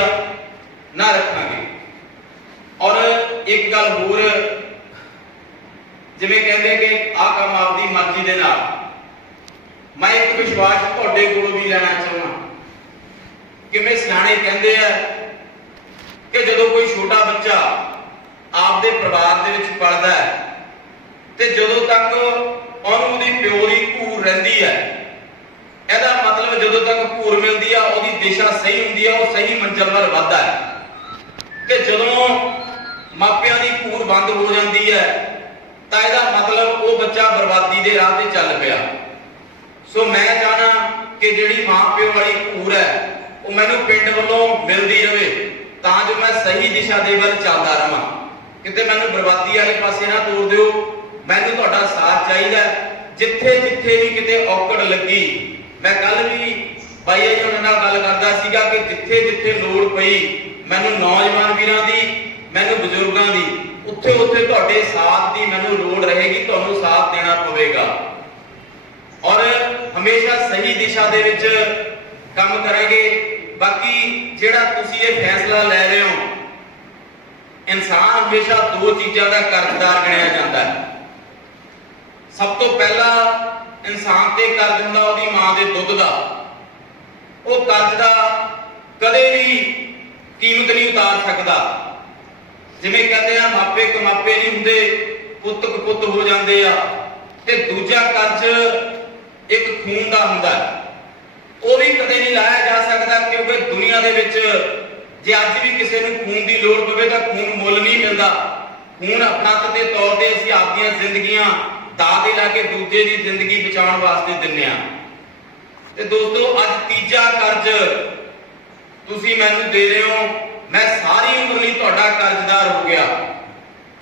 ਨਾ ਰੱਖਾਂਗੇ। ਔਰ ਇੱਕ ਗੱਲ ਹੋਰ, ਜਿਵੇਂ ਕਹਿੰਦੇ ਕਿ ਆਹ ਕੰਮ ਆਪਦੀ ਮਰਜ਼ੀ ਦੇ ਨਾਲ। ਮੈਂ ਇੱਕ ਵਿਸ਼ਵਾਸ ਤੁਹਾਡੇ ਕੋਲੋਂ ਵੀ ਲੈਣਾ ਚਾਹੁੰਦਾ। ਕਿਵੇਂ ਸਿਆਣੇ ਕਹਿੰਦੇ ਆ ਕਿ ਜਦੋਂ ਕੋਈ ਛੋਟਾ ਬੱਚਾ ਆਪਦੇ ਪਰਿਵਾਰ ਦੇ ਵਿੱਚ ਪਲਦਾ ਹੈ, ਤੇ ਜਦੋਂ ਤੱਕ ਉਹਨੂੰ ਉਹਦੀ ਪਿਓ ਦੀ ਘੂਰ ਰਹਿੰਦੀ ਹੈ ਇਹਦਾ ਮਤਲਬ ਜਦੋਂ ਤੱਕ ਘੂਰ ਮਿਲਦੀ ਆ, ਉਹਦੀ ਦਿਸ਼ਾ ਸਹੀ ਹੁੰਦੀ ਆ, ਉਹ ਸਹੀ ਮੰਜ਼ਿਲ ਵੱਲ ਵੱਧਦਾ ਹੈ। ਤੇ ਜਦੋਂ ਮਾਪਿਆਂ ਦੀ ਘੂਰ ਬੰਦ ਹੋ ਜਾਂਦੀ ਹੈ, ਤਾਂ ਇਹਦਾ ਮਤਲਬ ਉਹ ਬੱਚਾ ਬਰਬਾਦੀ ਦੇ ਰਾਹ ਤੇ ਚੱਲ ਪਿਆ। ਸੋ ਮੈਂ ਚਾਹਨਾ ਕਿ ਜਿਹੜੀ ਮਾਂ ਪਿਓ ਵਾਲੀ ਘੂਰ ਹੈ, ਉਹ ਮੈਨੂੰ ਪਿੰਡ ਵੱਲੋਂ ਮਿਲਦੀ ਰਹੇ ਤਾਂ ਜੋ ਮੈਂ ਸਹੀ ਦਿਸ਼ਾ ਦੇ ਵੱਲ ਚੱਲਦਾ ਰਵਾਂ। ਕਿਤੇ ਮੈਨੂੰ ਬਰਬਾਦੀ ਵਾਲੇ ਪਾਸੇ ਨਾ ਤੋਰ ਦਿਓ। ਮੈਨੂੰ ਤੁਹਾਡਾ ਸਾਥ ਚਾਹੀਦਾ ਜਿੱਥੇ ਜਿੱਥੇ ਵੀ ਕਿਤੇ ਔਕੜ ਲੱਗੀ ਮੈਂ ਕੱਲ ਵੀ ਬਾਈ ਜੀ ਉਹਨਾਂ ਨਾਲ ਗੱਲ ਕਰਦਾ ਸੀਗਾ ਕਿ ਜਿੱਥੇ ਜਿੱਥੇ ਲੋੜ ਪਈ, ਮੈਨੂੰ ਨੌਜਵਾਨ ਵੀਰਾਂ ਦੀ, ਮੈਨੂੰ ਬਜ਼ੁਰਗਾਂ ਦੀ, ਉੱਥੇ ਉੱਥੇ ਤੁਹਾਡੇ ਸਾਥ ਦੀ ਮੈਨੂੰ ਲੋੜ ਰਹੇਗੀ, ਤੁਹਾਨੂੰ ਸਾਥ ਦੇਣਾ ਪਵੇਗਾ। ਔਰ ਹਮੇਸ਼ਾ ਸਹੀ ਦਿਸ਼ਾ ਦੇ ਵਿੱਚ ਕੰਮ ਕਰਾਂਗੇ। ਬਾਕੀ ਜਿਹੜਾ ਤੁਸੀਂ ਇਹ ਫੈਸਲਾ ਲੈ ਰਹੇ ਹੋ, ਇਨਸਾਨ ਹਮੇਸ਼ਾ ਦੋ ਚੀਜ਼ਾਂ ਦਾ ਕਰਜ਼ਦਾਰ ਗਿਣਿਆ ਜਾਂਦਾ ਹੈ। ਸਭ ਤੋਂ ਪਹਿਲਾ ਇਨਸਾਨ ਤੇ ਕਰਜ਼ ਹੁੰਦਾ ਉਹਦੀ ਮਾਂ ਦੇ ਦੁੱਧ ਦਾ। ਉਹ ਕਰਜ਼ ਦਾ ਕਦੇ ਵੀ ਕੀਮਤ ਨਹੀਂ ਉਤਾਰ ਸਕਦਾ। ਜਿਵੇਂ ਕਹਿੰਦੇ ਆ, ਮਾਪੇ ਕਮਾਪੇ ਨਹੀਂ ਹੁੰਦੇ, ਪੁੱਤ ਕਪੁੱਤ ਹੋ ਜਾਂਦੇ ਆ। ਤੇ ਦੂਜਾ ਕਰਜ਼ ਇੱਕ ਖੂਨ ਦਾ ਹੁੰਦਾ ਉਹ ਵੀ ਕਦੇ ਨਹੀਂ ਲਾਇਆ ਜਾ ਸਕਦਾ ਕਿਉਂਕਿ ਦੁਨੀਆ ਦੇ ਵਿੱਚ ਜੇ ਅੱਜ ਵੀ ਕਿਸੇ ਨੂੰ ਖੂਨ ਦੀ ਲੋੜ ਪਵੇ ਤਾਂ ਖੂਨ ਮੁੱਲ ਨਹੀਂ ਮਿਲਦਾ। ਖੂਨ ਆਪਣਾ ਦੇ ਤੌਰ ਤੇ ਅਸੀਂ ਆਪਣੀਆਂ ਜ਼ਿੰਦਗੀਆਂ ਦਾਅ ਦੇ ਲਾ ਕੇ ਦੂਜੇ ਦੀ ਜ਼ਿੰਦਗੀ ਬਚਾਉਣ ਵਾਸਤੇ ਦਿੰਨੇ ਆ ਤੇ ਦੋਸਤੋ, ਅੱਜ ਤੀਜਾ ਕਰਜ਼ ਤੁਸੀਂ ਮੈਨੂੰ ਦੇ ਰਹੇ ਹੋ। ਮੈਂ ਸਾਰੀ ਉਮਰ ਲਈ ਤੁਹਾਡਾ ਕਰਜ਼ਦਾਰ ਹੋ ਗਿਆ।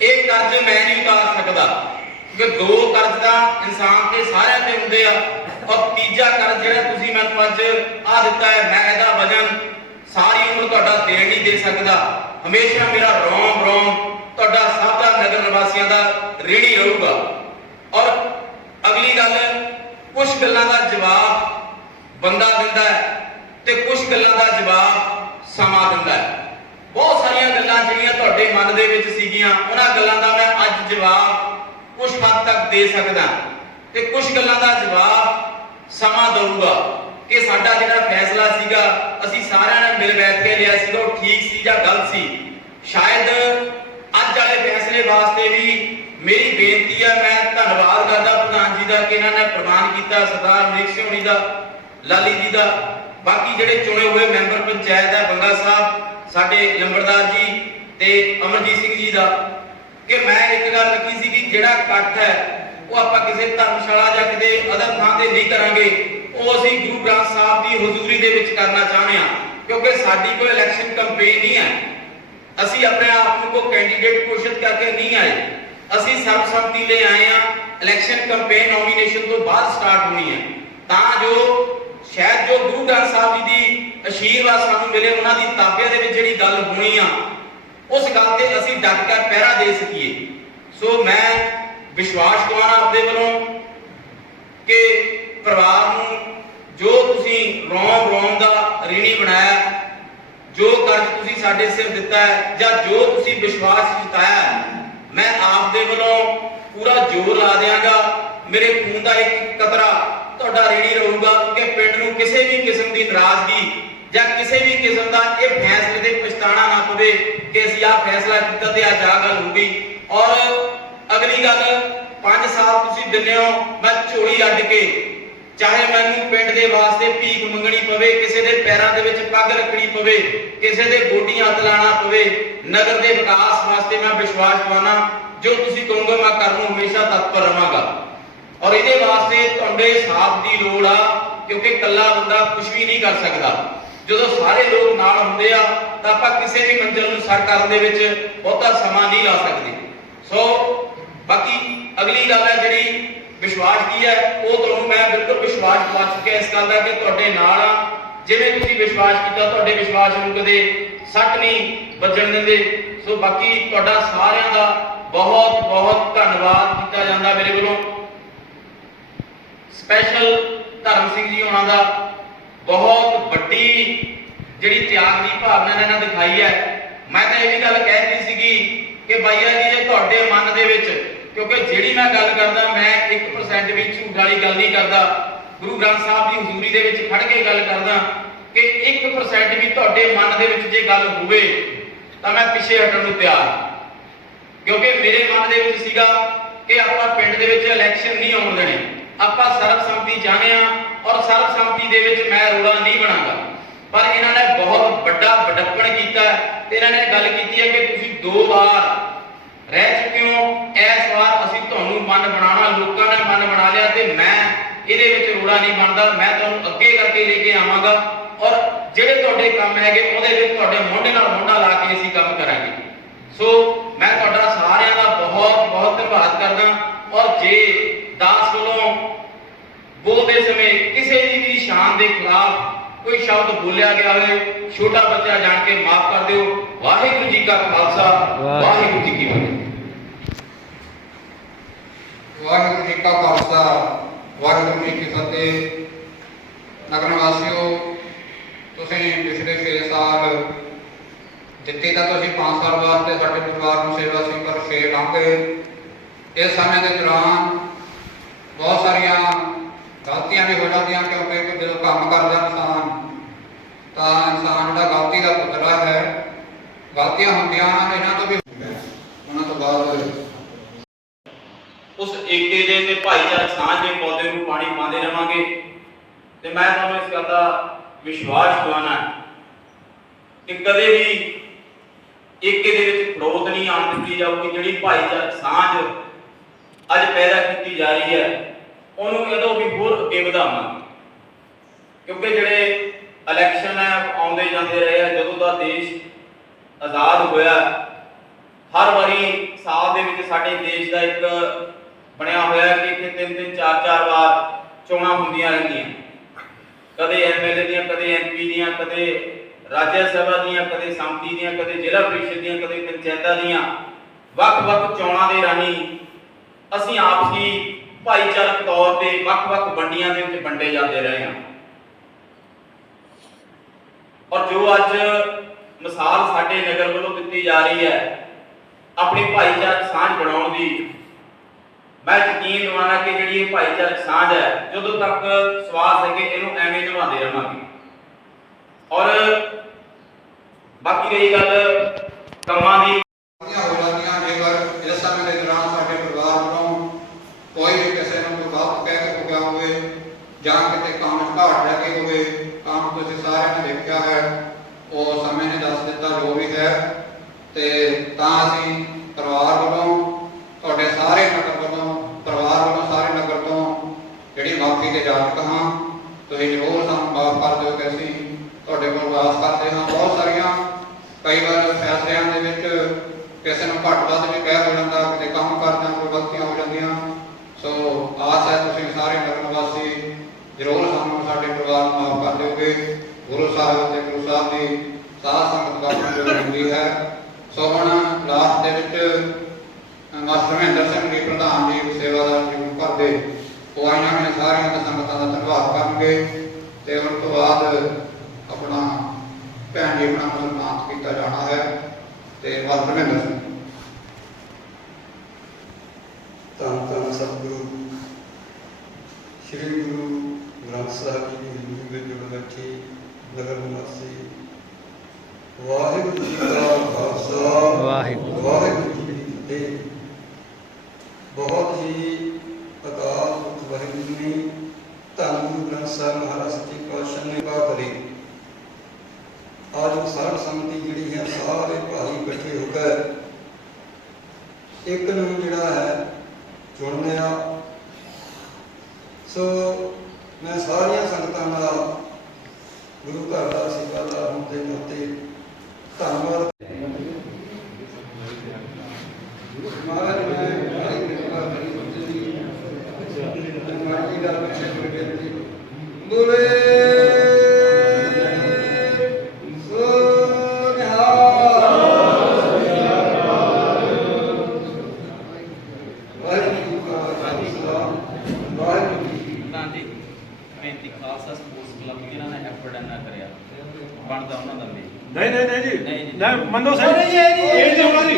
ਇਹ ਕਰਜ਼ ਮੈਂ ਨਹੀਂ ਉਤਾਰ ਸਕਦਾ ਕਿ ਦੋ ਕਰਜ਼ ਦਾ ਇਨਸਾਨ ਤੇ ਸਾਰਿਆਂ ਤੇ ਹੁੰਦੇ ਆ। ਔਰ ਤੀਜਾ ਕਰਜ਼ ਜਿਹੜਾ ਤੁਸੀਂ ਮੈਨੂੰ ਅੱਜ ਆ ਦਿੱਤਾ ਹੈ, ਮੈਂ ਇਹਦਾ ਵਜਨ ਸਾਰੀ ਉਮਰ ਤੁਹਾਡਾ ਦੇਣ ਨਹੀਂ ਦੇ ਸਕਦਾ। ਹਮੇਸ਼ਾ ਮੇਰਾ ਰੋਮ ਰੋਮ ਤੁਹਾਡਾ ਸਭ ਦਾ ਨਗਰ ਨਿਵਾਸੀਆਂ ਦਾ ऋणी ਰਹੂਗਾ। ਔਰ ਅਗਲੀ ਗੱਲ ਕੁਝ ਗੱਲਾਂ ਦਾ ਜਵਾਬ ਬੰਦਾ ਦਿੰਦਾ ਹੈ ਤੇ ਕੁਝ ਗੱਲਾਂ ਦਾ ਜਵਾਬ ਸਮਾਂ ਦਿੰਦਾ ਹੈ। ਬਹੁਤ ਸਾਰੀਆਂ ਗੱਲਾਂ ਜਿਹੜੀਆਂ ਤੁਹਾਡੇ ਮਨ ਦੇ ਵਿੱਚ ਸੀਗੀਆਂ, ਉਹਨਾਂ ਗੱਲਾਂ ਦਾ ਮੈਂ ਅੱਜ ਜਵਾਬ ਕੁਝ ਹੱਦ ਤੱਕ ਦੇ ਸਕਦਾ ਤੇ ਕੁਝ ਗੱਲਾਂ ਦਾ ਜਵਾਬ ਸਮਾਂ ਦਊਗਾ ਕਿ ਸਾਡਾ ਜਿਹੜਾ ਫੈਸਲਾ ਸੀਗਾ, ਅਸੀਂ ਸਾਰਿਆਂ ਨੇ ਮਿਲ ਬੈਠ ਕੇ ਲਿਆ ਸੀਗਾ, ਉਹ ਠੀਕ ਸੀ ਜਾਂ ਗਲਤ ਸੀ। ਸ਼ਾਇਦ ਅੱਜ ਵਾਲੇ ਫੈਸਲੇ ਵਾਸਤੇ ਵੀ ਮੇਰੀ ਬੇਨਤੀ ਹੈ ਮੈਂ ਧੰਨਵਾਦ ਕਰਦਾ ਪ੍ਰਧਾਨ ਜੀ ਦਾ ਕਿ ਇਹਨਾਂ ਨੇ ਪ੍ਰਦਾਨ ਕੀਤਾ, ਸਰਦਾਰ ਮਨੀਕ ਸਿੰਘ ਹੋਣੀ ਦਾ, ਲਾਲੀ ਜੀ ਦਾ। ਬਾਕੀ ਜਿਹੜੇ ਚੁਣੇ ਹੋਏ ਮੈਂਬਰ ਪੰਚਾਇਤ ਹੈ, ਬੰਗਾ ਸਾਹਿਬ, ਸਾਡੇ ਲੰਬੜਦਾਰ ਜੀ ਤੇ ਅਮਰਜੀਤ ਸਿੰਘ ਜੀ ਦਾ। ਕਿ ਮੈਂ ਇੱਕ ਗੱਲ ਰੱਖੀ ਸੀ ਕਿ ਜਿਹੜਾ ਇਕੱਠ ਹੈ, ਉਹ ਆਪਾਂ ਕਿਸੇ ਧਰਮਸ਼ਾਲਾ ਜਾਂ ਕਿਤੇ ਅਦਰ ਥਾਂ ਤੇ ਨਹੀਂ ਕਰਾਂਗੇ। ਉਹ ਅਸੀਂ ਗੁਰੂ ਗ੍ਰੰਥ ਸਾਹਿਬ ਦੀ ਹਜ਼ੂਰੀ ਦੇ ਵਿੱਚ ਕਰਨਾ ਚਾਹੁੰਦੇ ਹਾਂ, ਕਿਉਂਕਿ ਸਾਡੀ ਕੋਈ ਇਲੈਕਸ਼ਨ ਕੈਂਪੇਨ ਨਹੀਂ ਹੈ। ਅਸੀਂ ਆਪਣੇ ਆਪ ਨੂੰ ਕੋ ਕੈਂਡੀਡੇਟ ਘੋਸ਼ਿਤ ਕਰਕੇ ਨਹੀਂ ਆਏ। ਅਸੀਂ ਸਰਬਸੰਮਤੀ ਲਈ ਆਏ ਆ ਇਲੈਕਸ਼ਨ ਕੈਂਪੇਨ ਨੋਮੀਨੇਸ਼ਨ ਤੋਂ ਬਾਅਦ ਸਟਾਰਟ ਹੋਣੀ ਹੈ। ਤਾਂ ਜੋ ਸ਼ਾਇਦ ਜੋ ਗੁਰੂ ਗ੍ਰੰਥ ਸਾਹਿਬ ਜੀ ਦੀ ਅਸ਼ੀਰਵਾਦ ਸਾਨੂੰ ਮਿਲੇ, ਉਹਨਾਂ ਦੀ ਤਾਬਿਆ ਦੇ ਵਿੱਚ ਜਿਹੜੀ ਗੱਲ ਹੋਣੀ ਆ, ਉਸ ਗੱਲ ਤੇ ਅਸੀਂ ਡਟ ਕੇ ਪਹਿਰਾ ਦੇ ਸਕੀਏ। ਸੋ ਮੈਂ ਵਿਸ਼ਵਾਸ ਦਵਾਉਣਾ ਆਪਣੇ ਵੱਲੋਂ ਕਿ ਪਰਿਵਾਰ ਨੂੰ ਜੋ ਤੁਸੀਂ ਰੋਮ ਰੋਮ ਦਾ ਰੀਣੀ ਬਣਾਇਆ, ਜੋ ਕਰਜ਼ ਤੁਸੀਂ ਸਾਡੇ ਸਿਰ ਦਿੱਤਾ ਹੈ ਜਾਂ ਜੋ ਤੁਸੀਂ ਵਿਸ਼ਵਾਸ ਜਤਾਇਆ ਮੈਂ ਆਪ ਦੇ ਵੱਲੋਂ ਪੂਰਾ ਜ਼ੋਰ ਲਾ ਦਿਆਂਗਾ। ਮੇਰੇ ਖੂਨ ਦਾ ਇੱਕ ਕਤਰਾ ਤੁਹਾਡਾ ਰੇੜੀ ਰਹੂਗਾ ਕਿ ਪਿੰਡ ਨੂੰ ਕਿਸੇ ਵੀ ਕਿਸਮ ਦੀ ਨਾਰਾਜ਼ਗੀ ਜਾਂ ਕਿਸੇ ਵੀ ਕਿਸਮ ਦਾ ਇਹ ਫੈਸਲੇ ਤੇ ਪਛਤਾਣਾ ਨਾ ਪਵੇ ਕਿ ਅਸੀਂ ਆਹ ਫੈਸਲਾ ਕੀਤਾ ਤੇ ਅੱਜ ਆਹ ਗੱਲ ਹੋ ਗਈ। ਔਰ ਅਗਲੀ ਗੱਲ 5 ਸਾਲ ਤੁਸੀਂ ਦਿੰਦੇ ਹੋ, ਮੈਂ ਝੋਲੀ ਅੱਡ ਕੇ ਚਾਹੇ ਮੈਨੂੰ ਪਿੰਡ ਦੇ ਵਾਸਤੇ ਭੀਖ ਮੰਗਣੀ ਪਵੇ, ਕਿਸੇ ਦੇ ਪੈਰਾਂ ਦੇ ਵਿੱਚ ਪੱਗ ਰੱਖਣੀ ਪਵੇ, ਕਿਸੇ ਦੇ ਗੋਡੀਆਂ ਹੱਥ ਪਵੇ, ਨਗਰ ਦੇ ਵਿਕਾਸ ਵਾਸਤੇ ਮੈਂ ਵਿਸ਼ਵਾਸ ਦਵਾਨਾ, ਜੋ ਤੁਸੀਂ ਕਹੋਗੇ ਮੈਂ ਕਰਨ ਨੂੰ ਹਮੇਸ਼ਾ ਤਤਪਰ ਰਵਾਂਗਾ। ਔਰ ਇਹਦੇ ਵਾਸਤੇ ਤੁਹਾਡੇ ਸਾਥ ਦੀ ਲੋੜ ਆ, ਕਿਉਂਕਿ ਇਕੱਲਾ ਬੰਦਾ ਕੁਝ ਵੀ ਨਹੀਂ ਕਰ ਸਕਦਾ। ਜਦੋਂ ਸਾਰੇ ਲੋਕ ਨਾਲ ਹੁੰਦੇ ਆ, ਤਾਂ ਆਪਾਂ ਕਿਸੇ ਵੀ ਮੰਜ਼ਿਲ ਨੂੰ ਸਰ ਕਰਨ ਦੇ ਵਿੱਚ ਬਹੁਤਾ ਸਮਾਂ ਨਹੀਂ ਲਾ ਸਕਦੇ। ਸੋ ਬਾਕੀ ਅਗਲੀ ਗੱਲ ਹੈ ਜਿਹੜੀ ਵਿਸ਼ਵਾਸ ਕੀ ਹੈ? ਉਹ ਤੁਹਾਨੂੰ ਮੈਂ ਬਿਲਕੁਲ ਵਿਸ਼ਵਾਸ ਪਾ ਚੁੱਕਿਆ ਇਸ ਗੱਲ ਦਾ ਕਿ ਤੁਹਾਡੇ ਨਾਲ ਆ। ਜਿਵੇਂ ਤੁਸੀਂ ਵਿਸ਼ਵਾਸ ਕੀਤਾ, ਤੁਹਾਡੇ ਵਿਸ਼ਵਾਸ ਨੂੰ ਕਦੇ ਸੱਟ ਨਹੀਂ ਵੱਜਣ ਦਿੰਦੇ। ਸੋ ਬਾਕੀ ਤੁਹਾਡਾ ਸਾਰਿਆਂ ਦਾ ਬਹੁਤ ਬਹੁਤ ਧੰਨਵਾਦ ਕੀਤਾ ਜਾਂਦਾ ਮੇਰੇ ਵੱਲੋਂ। ਸਪੈਸ਼ਲ ਧਰਮ ਸਿੰਘ ਜੀ ਉਹਨਾਂ ਦਾ ਬਹੁਤ ਵੱਡੀ ਜਿਹੜੀ ਤਿਆਗ ਦੀ ਭਾਵਨਾ ਇਹਨਾਂ ਦਿਖਾਈ ਹੈ। ਮੈਂ ਤਾਂ ਇਹ ਵੀ ਗੱਲ ਕਹਿ ਕਹਿਤੀ ਸੀਗੀ ਕਿ ਬਾਈਆ ਜੀ ਇਹ ਤੁਹਾਡੇ ਮਨ ਦੇ ਵਿੱਚ ਕਿਉਂਕਿ ਜਿਹੜੀ ਮੈਂ ਗੱਲ ਕਰਦਾ, ਮੈਂ 1% ਵੀ ਝੂਠ ਵਾਲੀ ਗੱਲ ਨਹੀਂ ਕਰਦਾ। ਗੁਰੂ ਗ੍ਰੰਥ ਸਾਹਿਬ ਦੀ ਹਜ਼ੂਰੀ ਦੇ ਵਿੱਚ ਖੜ ਕੇ ਗੱਲ ਕਰਦਾ ਕਿ 1% ਵੀ ਤੁਹਾਡੇ ਮਨ ਦੇ ਵਿੱਚ ਜੇ ਗੱਲ ਹੋਵੇ, ਤਾਂ ਮੈਂ ਪਿੱਛੇ ਹਟਣ ਨੂੰ ਤਿਆਰ ਕਿਉਂਕਿ ਮੇਰੇ ਮਨ ਦੇ ਵਿੱਚ ਸੀਗਾ ਕਿ ਆਪਾਂ ਪਿੰਡ ਦੇ ਵਿੱਚ ਇਲੈਕਸ਼ਨ ਨਹੀਂ ਆਉਣ ਦੇਣੇ। ਆਪਾਂ ਸਰਬਸੰਮਤੀ ਚਾਹਨੇ ਆ ਔਰ ਸਰਬਸੰਮਤੀ ਦੇ ਵਿੱਚ ਮੈਂ ਰੋੜਾ ਨਹੀਂ ਬਣਾਂਗਾ ਪਰ ਇਹਨਾਂ ਨੇ ਬਹੁਤ ਵੱਡਾ ਵਡੱਪਣ ਕੀਤਾ ਤੇ ਇਹਨਾਂ ਨੇ ਗੱਲ ਕੀਤੀ ਹੈ ਕਿ ਤੁਸੀਂ ਦੋ ਵਾਰ ਰਹਿ ਚੁੱਕੇ ਹੋ। ਤੁਹਾਨੂੰ ਮਨ ਬਣਾਉਣਾ ਲੋਕਾਂ ਨੇ ਮਨ ਬਣਾ ਲਿਆ ਤੇ ਮੈਂ ਇਹਦੇ ਵਿੱਚ ਰੋੜਾ ਨਹੀਂ ਬਣਦਾ ਮੈਂ ਤੁਹਾਨੂੰ ਅੱਗੇ ਕਰਕੇ ਲੈ ਕੇ ਆਵਾਂਗਾ ਔਰ ਜਿਹੜੇ ਤੁਹਾਡੇ ਕੰਮ ਹੈਗੇ ਉਹਦੇ ਵਿੱਚ ਤੁਹਾਡੇ ਮੋਢੇ ਨਾਲ ਮੋਢਾ ਲਾ ਕੇ ਅਸੀਂ ਕੰਮ ਕਰਾਂਗੇ। ਸੋ ਮੈਂ ਤੁਹਾਡਾ ਸਾਰਿਆਂ ਦਾ ਬਹੁਤ ਬਹੁਤ ਧੰਨਵਾਦ ਕਰਦਾ ਔਰ ਜੇ ਦਾਸ ਵੱਲੋਂ ਬੋਲਦੇ ਸਮੇਂ ਕਿਸੇ ਦੀ ਵੀ ਸ਼ਾਨ ਦੇ ਖਿਲਾਫ ਕੋਈ ਸ਼ਬਦ ਬੋਲਿਆ ਗਿਆ ਹੋਵੇ ਛੋਟਾ ਬੱਚਾ ਜਾਣ ਕੇ ਮਾਫ ਕਰ ਦਿਓ। ਵਾਹਿਗੁਰੂ ਜੀ ਕਾ ਖਾਲਸਾ ਵਾਹਿਗੁਰੂ। ਵਾਹਿਗੁਰੂ ਜੀ ਕੀ ਫਤਿਹ। ਵਾਹਿਗੁਰੂ ਜੀ ਕਾ ਖਾਲਸਾ, ਵਾਹਿਗੁਰੂ ਜੀ ਕੀ ਫਤਿਹ। ਨਗਰ ਵਾਸੀਓ ਤੁਸੀਂ ਪਿਛਲੇ 6 ਸਾਲ ਦਿੱਤੀ ਤਾਂ ਤੁਸੀਂ 5 ਸਾਲ ਵਾਸਤੇ ਸਾਡੇ ਪਰਿਵਾਰ ਨੂੰ ਸੇਵਾ ਸੀ, ਪਰ 6 ਲੰਘ ਗਏ। ਇਸ ਸਮੇਂ ਦੇ ਦੌਰਾਨ ਬਹੁਤ ਸਾਰੀਆਂ ਗਲਤੀਆਂ ਵੀ ਹੋ ਜਾਂਦੀਆਂ, ਕਿਉਂਕਿ ਜਦੋਂ ਕੰਮ ਕਰਦਾ ਇਨਸਾਨ, ਤਾਂ ਇਨਸਾਨ ਜਿਹੜਾ ਗਲਤੀ ਦਾ ਪੁਤਲਾ ਹੈ, ਗਲਤੀਆਂ ਹੁੰਦੀਆਂ ਇਹਨਾਂ ਤੋਂ ਵੀ ਉਹਨਾਂ ਤੋਂ ਬਾਅਦ ਉਸ ਏਕੇ ਦੇ ਤੇ ਭਾਈਚਾਰਕ ਸਾਂਝ ਦੇ ਪੌਦੇ ਨੂੰ ਪਾਣੀ ਪਾਉਂਦੇ ਰਵਾਂਗੇ। ਤੇ ਮੈਂ ਤੁਹਾਨੂੰ ਇਸ ਗੱਲ ਦਾ ਵਿਸ਼ਵਾਸ ਦਿਵਾਉਣਾ ਕਿ ਕਦੇ ਵੀ ਏਕੇ ਦੇ ਵਿੱਚ ਖੜੋਤ ਨਹੀਂ ਆਉਣ ਦਿੱਤੀ ਜਾਊਗੀ, ਜਿਹੜੀ ਭਾਈਚਾਰਕ ਸਾਂਝ ਅੱਜ ਪੈਦਾ ਕੀਤੀ ਜਾ ਰਹੀ ਹੈ, ਉਹਨੂੰ ਇਹਦੋਂ ਵੀ ਹੋਰ ਅੱਗੇ ਵਧਾਵਾਂਗੇ। ਕਿਉਂਕਿ ਜਿਹੜੇ ਇਲੈਕਸ਼ਨ ਹੈ ਆਉਂਦੇ ਜਾਂਦੇ ਰਹੇ ਆ, ਜਦੋਂ ਦਾ ਦੇਸ਼ ਆਜ਼ਾਦ ਹੋਇਆ, ਹਰ ਵਾਰੀ ਸਾਲ ਦੇ ਵਿੱਚ ਸਾਡੇ ਦੇਸ਼ ਦਾ ਇੱਕ ਬਣਿਆ ਹੋਇਆ ਹੈ ਕਿ ਇੱਥੇ ਤਿੰਨ ਤਿੰਨ, ਚਾਰ ਚਾਰ ਵਾਰ ਚੋਣਾਂ ਹੁੰਦੀਆਂ ਰਹਿੰਦੀਆਂ। ਕਦੇ ਐਮਐਲਏ ਦੀਆਂ, ਕਦੇ ਐਮਪੀ ਦੀਆਂ, ਕਦੇ ਰਾਜ ਸਭਾ ਦੀਆਂ, ਕਦੇ ਸੰਮਤੀ ਦੀਆਂ, ਕਦੇ ਜ਼ਿਲ੍ਹਾ ਪ੍ਰੀਸ਼ਦ ਦੀਆਂ, ਕਦੇ ਪੰਚਾਇਤਾਂ ਦੀਆਂ, ਵੱਖ-ਵੱਖ ਚੋਣਾਂ ਦੇ ਰਾਹੀਂ ਅਸੀਂ ਆਪਸੀ ਭਾਈਚਾਰਕ ਤੌਰ ਤੇ ਵੱਖ-ਵੱਖ ਵੰਡੀਆਂ ਦੇ ਵਿੱਚ ਵੰਡੇ ਜਾਂਦੇ ਰਹੇ ਹਾਂ। ਔਰ ਜੋ ਅੱਜ ਮਿਸਾਲ ਸਾਡੇ ਨਗਰ ਵੱਲੋਂ ਦਿੱਤੀ ਜਾ ਰਹੀ ਹੈ, ਆਪਣੀ ਭਾਈਚਾਰਕ ਸਾਂਝ ਬਣਾਉਣ ਦੀ ਮੈਂ ਯਕੀਨ ਦਿਵਾਨਾ ਕਿ ਜਿਹੜੀ ਇਹ ਭਾਈਚਾਰਕ ਸਾਂਝ ਹੈ, ਜਦੋਂ ਤੱਕ ਸਵਾਸ ਹੈ ਇਹਨੂੰ ਐਵੇਂ ਨਿਭਾਉਂਦੇ ਰਵਾਂਗੇ। ਔਰ ਬਾਕੀ ਰਹੀ ਗੱਲ ਕੰਮਾਂ ਦੀ। ਹੋ ਜਾਂਦੀਆਂ, ਜੇਕਰ ਇਸ ਸਮੇਂ ਦੇ ਦੌਰਾਨ ਸਾਡੇ ਪਰਿਵਾਰ ਵੱਲੋਂ ਕੋਈ ਵੀ ਕਿਸੇ ਨੂੰ ਕੋਈ ਗਲਤ ਕਹਿ ਕੇ ਹੋ ਗਿਆ ਹੋਵੇ, ਜਾਂ ਕਿਤੇ ਕੰਮ ਘਾਟ ਰਹਿ ਗਈ ਹੋਵੇ, ਕੰਮ ਤੁਸੀਂ ਸਾਰਿਆਂ ਨੇ ਦੇਖਿਆ ਹੈ, ਉਹ ਸਮੇਂ ਨੇ ਦੱਸ ਦਿੱਤਾ ਜੋ ਵੀ ਹੈ, ਤੇ ਤਾਂ ਅਸੀਂ ਪਰਿਵਾਰ ਵੱਲੋਂ ਤੁਹਾਡੇ ਸਾਰੇ ਨਗਰ ਵੱਲੋਂ ਪਰਿਵਾਰ ਵੱਲੋਂ ਸਾਰੇ ਨਗਰ ਤੋਂ ਜਿਹੜੀ ਮਾਫੀ ਦੇ ਜਾਚਕ ਹਾਂ ਤੁਸੀਂ ਜ਼ਰੂਰ ਸਾਨੂੰ ਮਾਫ ਕਰ ਦਿਓ ਕਿ ਅਸੀਂ ਤੁਹਾਡੇ ਕੋਲ ਵਾਸ ਕਰਦੇ ਹਾਂ। ਬਹੁਤ ਸਾਰੀਆਂ, ਕਈ ਵਾਰ ਫੈਸਲਿਆਂ ਦੇ ਵਿੱਚ ਕਿਸੇ ਨੂੰ ਘੱਟ ਵੱਧ ਵੀ ਕਹਿ ਹੋ ਜਾਂਦਾ, ਕਿਤੇ ਕੰਮ ਕਰਦਿਆਂ ਕੋਈ ਗਲਤੀਆਂ ਹੋ ਜਾਂਦੀਆਂ। ਸੋ ਆਸ ਹੈ ਤੁਸੀਂ ਸਾਰੇ ਨਗਰ ਵਾਸੀ ਜ਼ਰੂਰ ਸਾਨੂੰ ਸਾਡੇ ਪਰਿਵਾਰ ਨੂੰ ਮਾਫ ਕਰ ਦਿਓਗੇ। ਗੁਰੂ ਸਾਹਿਬ ਤੇ ਗੁਰੂ ਸਾਹਿਬ ਦੀ ਸਾਧ ਸੰਗਤ ਦਾ ਜੋ ਹੁੰਦੀ ਹੈ। ਸੋ ਹੁਣ ਲਾਸਟ ਦੇ ਵਿੱਚ ਮਾਸਟਰ ਮਹਿੰਦਰ ਸਿੰਘ ਜੀ, ਪ੍ਰਧਾਨ ਜੀ ਸੇਵਾਦਾਰ ਜੀ ਨੂੰ ਕਰਦੇ ਆਈਆਂ ਹੋਈਆਂ ਸਾਰੀਆਂ ਦਾ ਸੰਗਤਾਂ ਦਾ ਧੰਨਵਾਦ ਕਰਨਗੇ ਤੇ ਉਸ ਤੋਂ ਬਾਅਦ ਆਪਣਾ ਭੈਣ ਜੀ ਆਪਣਾ ਸਨਮਾਨਿਤ ਕੀਤਾ ਜਾਣਾ ਹੈ ਤੇ ਮਾਸਟਰ ਮਹਿੰਦਰ ਸਿੰਘ ਧੰਨ ਧੰਨ ਸਤਿਗੁਰੂ। ਸ੍ਰੀ ਗੁਰੂ ਗ੍ਰੰਥ ਸਾਹਿਬ ਜੀ ਦੀ ਹਜ਼ੂਰੀ ਵਿੱਚ ਜੁੜ ਬੈਠੇ ਨਗਰ ਨਿਵਾਸੀ ਵਾਹਿਗੁਰੂ ਜੀ ਕਾ ਖਾਲਸਾ। ਵਾਹਿਗੁਰੂ। ਵਾਹਿਗੁਰੂ ਜੀ ਕੀ ਫਤਿਹ। ਬਹੁਤ ਹੀ ਅਕਾਲ ਪੁਰਖ ਵਾਹਿਗੁਰੂ ਨੇ ਧੰਨ ਗੁਰੂ ਗ੍ਰੰਥ ਸਾਹਿਬ ਮਹਾਰਾਜ ਸੱਚੇ ਪਾਤਸ਼ਾਹ ਨੇ ਕਾ ਕਰੀ। ਅੱਜ ਸਰਬ ਸੰਮਤੀ ਜਿਹੜੀ ਹੈ, ਸਾਰੇ ਭਾਈ ਇਕੱਠੇ ਹੋ ਕੇ ਇੱਕ ਨੂੰ ਜਿਹੜਾ ਹੈ ਚੁਣ ਲਿਆ ਸੋ ਮੈਂ ਸਾਰੀਆਂ ਸੰਗਤਾਂ ਦਾ ਗੁਰੂ ਘਰ ਦਾ ਸੇਵਾਦਾਰ ਹੋਣ ਦੇ ਨਾਤੇ ਧੰਨਵਾਦ ਮਹਾਰਾਜ ਮੈਂ ਬੜੀ ਕਿਰਪਾ ਕਰੀ ਤੁਸੀਂ ਮਾੜੀ ਗੱਲ ਪਿੱਛੇ ਕਰ ਬੇਨਤੀ ਬੋਲੇ ਸੋ ਨਿਹਾਲ ਵਾਹਿਗੁਰੂ ਜੀ ਕਾ ਖਾਲਸਾ ਵਾਹਿਗੁਰੂ ਜੀ ਕੀ ਤਾਂ ਜੀ ਬੇਨਤੀ ਖਾਲਸਾ ਸਪੋਰਟਸ ਕਲੱਬ ਜਿਹਨਾਂ ਨੇ ਐਫਰਟ ਇੰਨਾ ਕਰਿਆ ਬਣਦਾ ਉਹਨਾਂ ਦਾ ਵੀ ਨਹੀਂ ਨਹੀਂ ਨਹੀਂ ਜੀ ਨਹੀਂ ਜੀ। ਨਾ ਮੰਨੋ ਸਹੀ ਇਹ ਤੇ ਉਹਨਾਂ ਦੀ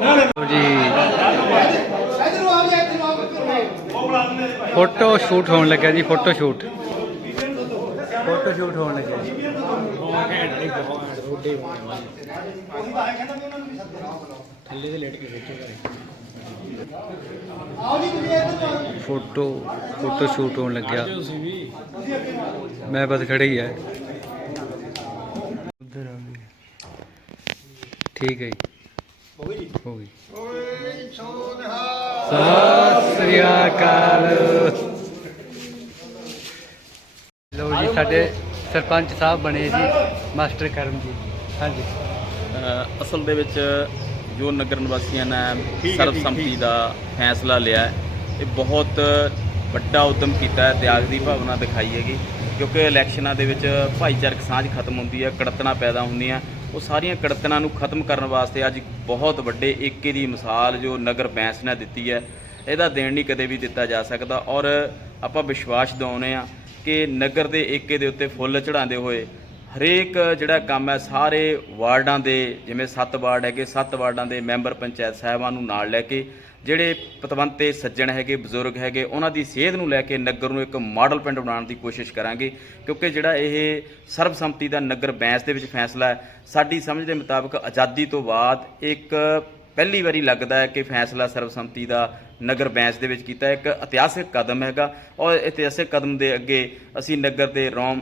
ਨਾ ਨਾ ਜੀ ਇਧਰ ਆ ਜਾ ਇੱਥੇ ਆ ਉਹ ਬਣਾ ਦਿੰਦੇ ਨੇ ਭਾਈ ਫੋਟੋ ਸ਼ੂਟ ਹੋਣ ਲੱਗਿਆ ਜੀ ਫੋਟੋ ਸ਼ੂਟ। ਫੋਟੋ ਸ਼ੂਟ ਹੋਣ ਲੱਗਿਆ ਜੀ। ਉਹੀ ਤਾਂ ਕਹਿੰਦਾ ਵੀ ਉਹਨਾਂ ਨੂੰ ਵੀ ਸੱਦਣਾ ਥੱਲੇ ਦੇ ਲੇਟ ਕੇ ਵੇਚੋ ਆਓ ਜੀ ਤੁਸੀਂ ਇੱਧਰ ਫੋਟੋ ਫੋਟੋ ਸ਼ੂਟ ਹੋਣ ਲੱਗਿਆ। ਮੈਂ ਬਸ ਖੜਾ ਹੀ ਹੈ ਉਧਰ ਆ ਗਈ। ਠੀਕ ਹੈ ਜੀ। ਹੋ ਗਈ ਹੋ ਗਈ। ਸਤਿ ਸ੍ਰੀ ਅਕਾਲ ਲੋ ਜੀ ਸਾਡੇ ਸਰਪੰਚ ਸਾਹਿਬ ਬਣੇ ਜੀ ਮਾਸਟਰ ਕਰਮ ਜੀ। ਹਾਂਜੀ। ਅ, ਅਸਲ ਦੇ ਵਿੱਚ ਜੋ ਨਗਰ ਨਿਵਾਸੀਆਂ ਨੇ ਸਰਬਸੰਮਤੀ ਦਾ ਫੈਸਲਾ ਲਿਆ ਹੈ, ਇਹ ਬਹੁਤ ਵੱਡਾ ਉਦਮ ਕੀਤਾ ਹੈ ਤਿਆਗ ਦੀ ਭਾਵਨਾ ਦਿਖਾਈ ਹੈਗੀ। ਕਿਉਂਕਿ ਇਲੈਕਸ਼ਨਾਂ ਦੇ ਵਿੱਚ ਭਾਈਚਾਰਕ ਸਾਂਝ ਖਤਮ ਹੁੰਦੀ ਹੈ ਕੜਤਣਾ ਪੈਦਾ ਹੁੰਦੀਆਂ। ਉਹ ਸਾਰੀਆਂ ਕੜਤਣਾ ਨੂੰ ਖਤਮ ਕਰਨ ਵਾਸਤੇ ਅੱਜ ਬਹੁਤ ਵੱਡੇ ਏਕੇ ਦੀ ਮਿਸਾਲ ਜੋ ਨਗਰ ਬੈਂਸ ਨੇ ਦਿੱਤੀ ਹੈ ਇਹਦਾ ਦੇਣ ਨਹੀਂ ਕਦੇ ਵੀ ਦਿੱਤਾ ਜਾ ਸਕਦਾ। ਔਰ ਆਪਾਂ ਵਿਸ਼ਵਾਸ ਦਿਵਾਉਂਦੇ ਆ ਕਿ ਨਗਰ ਦੇ ਏਕੇ ਦੇ ਉੱਤੇ ਫੁੱਲ ਚੜਾਉਂਦੇ ਹੋਏ ਹਰੇਕ ਜਿਹੜਾ ਕੰਮ ਹੈ, ਸਾਰੇ ਵਾਰਡਾਂ ਦੇ, ਜਿਵੇਂ 7 ਵਾਰਡ ਹੈਗੇ 7 ਵਾਰਡਾਂ ਦੇ ਮੈਂਬਰ ਪੰਚਾਇਤ ਸਾਹਿਬਾਂ ਨੂੰ ਨਾਲ ਲੈ ਕੇ ਜਿਹੜੇ ਪਤਵੰਤੇ ਸੱਜਣ ਹੈਗੇ, ਬਜ਼ੁਰਗ ਹੈਗੇ, ਉਹਨਾਂ ਦੀ ਸਿਹਤ ਨੂੰ ਲੈ ਕੇ ਨਗਰ ਨੂੰ ਇੱਕ ਮਾਡਲ ਪਿੰਡ ਬਣਾਉਣ ਦੀ ਕੋਸ਼ਿਸ਼ ਕਰਾਂਗੇ। ਕਿਉਂਕਿ ਜਿਹੜਾ ਇਹ ਸਰਬਸੰਮਤੀ ਦਾ ਨਗਰ ਬੈਂਸ ਦੇ ਵਿੱਚ ਫੈਸਲਾ ਹੈ, ਸਾਡੀ ਸਮਝ ਦੇ ਮੁਤਾਬਕ ਆਜ਼ਾਦੀ ਤੋਂ ਬਾਅਦ ਇੱਕ ਪਹਿਲੀ ਵਾਰੀ ਲੱਗਦਾ ਹੈ ਕਿ ਫੈਸਲਾ ਸਰਬਸੰਮਤੀ ਦਾ ਨਗਰ ਬੈਂਸ ਦੇ ਵਿੱਚ ਕੀਤਾ। ਇੱਕ ਇਤਿਹਾਸਿਕ ਕਦਮ ਹੈਗਾ। ਔਰ ਇਤਿਹਾਸਿਕ ਕਦਮ ਦੇ ਅੱਗੇ ਅਸੀਂ ਨਗਰ ਦੇ ਰੋਮ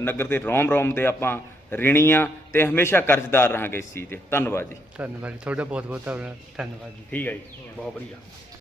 ਨਗਰ ਦੇ ਰੋਮ ਰੋਮ ਦੇ ਆਪਾਂ ਰਿਣੀਆਂ ਤੇ ਹਮੇਸ਼ਾ ਕਰਜ਼ਦਾਰ ਰਹਾਂਗੇ ਇਸ ਚੀਜ਼ ਦੇ। ਧੰਨਵਾਦ ਜੀ। ਧੰਨਵਾਦ ਜੀ ਤੁਹਾਡਾ ਬਹੁਤ ਬਹੁਤ ਧੰਨਵਾਦ ਜੀ। ਠੀਕ ਹੈ ਜੀ ਬਹੁਤ ਵਧੀਆ।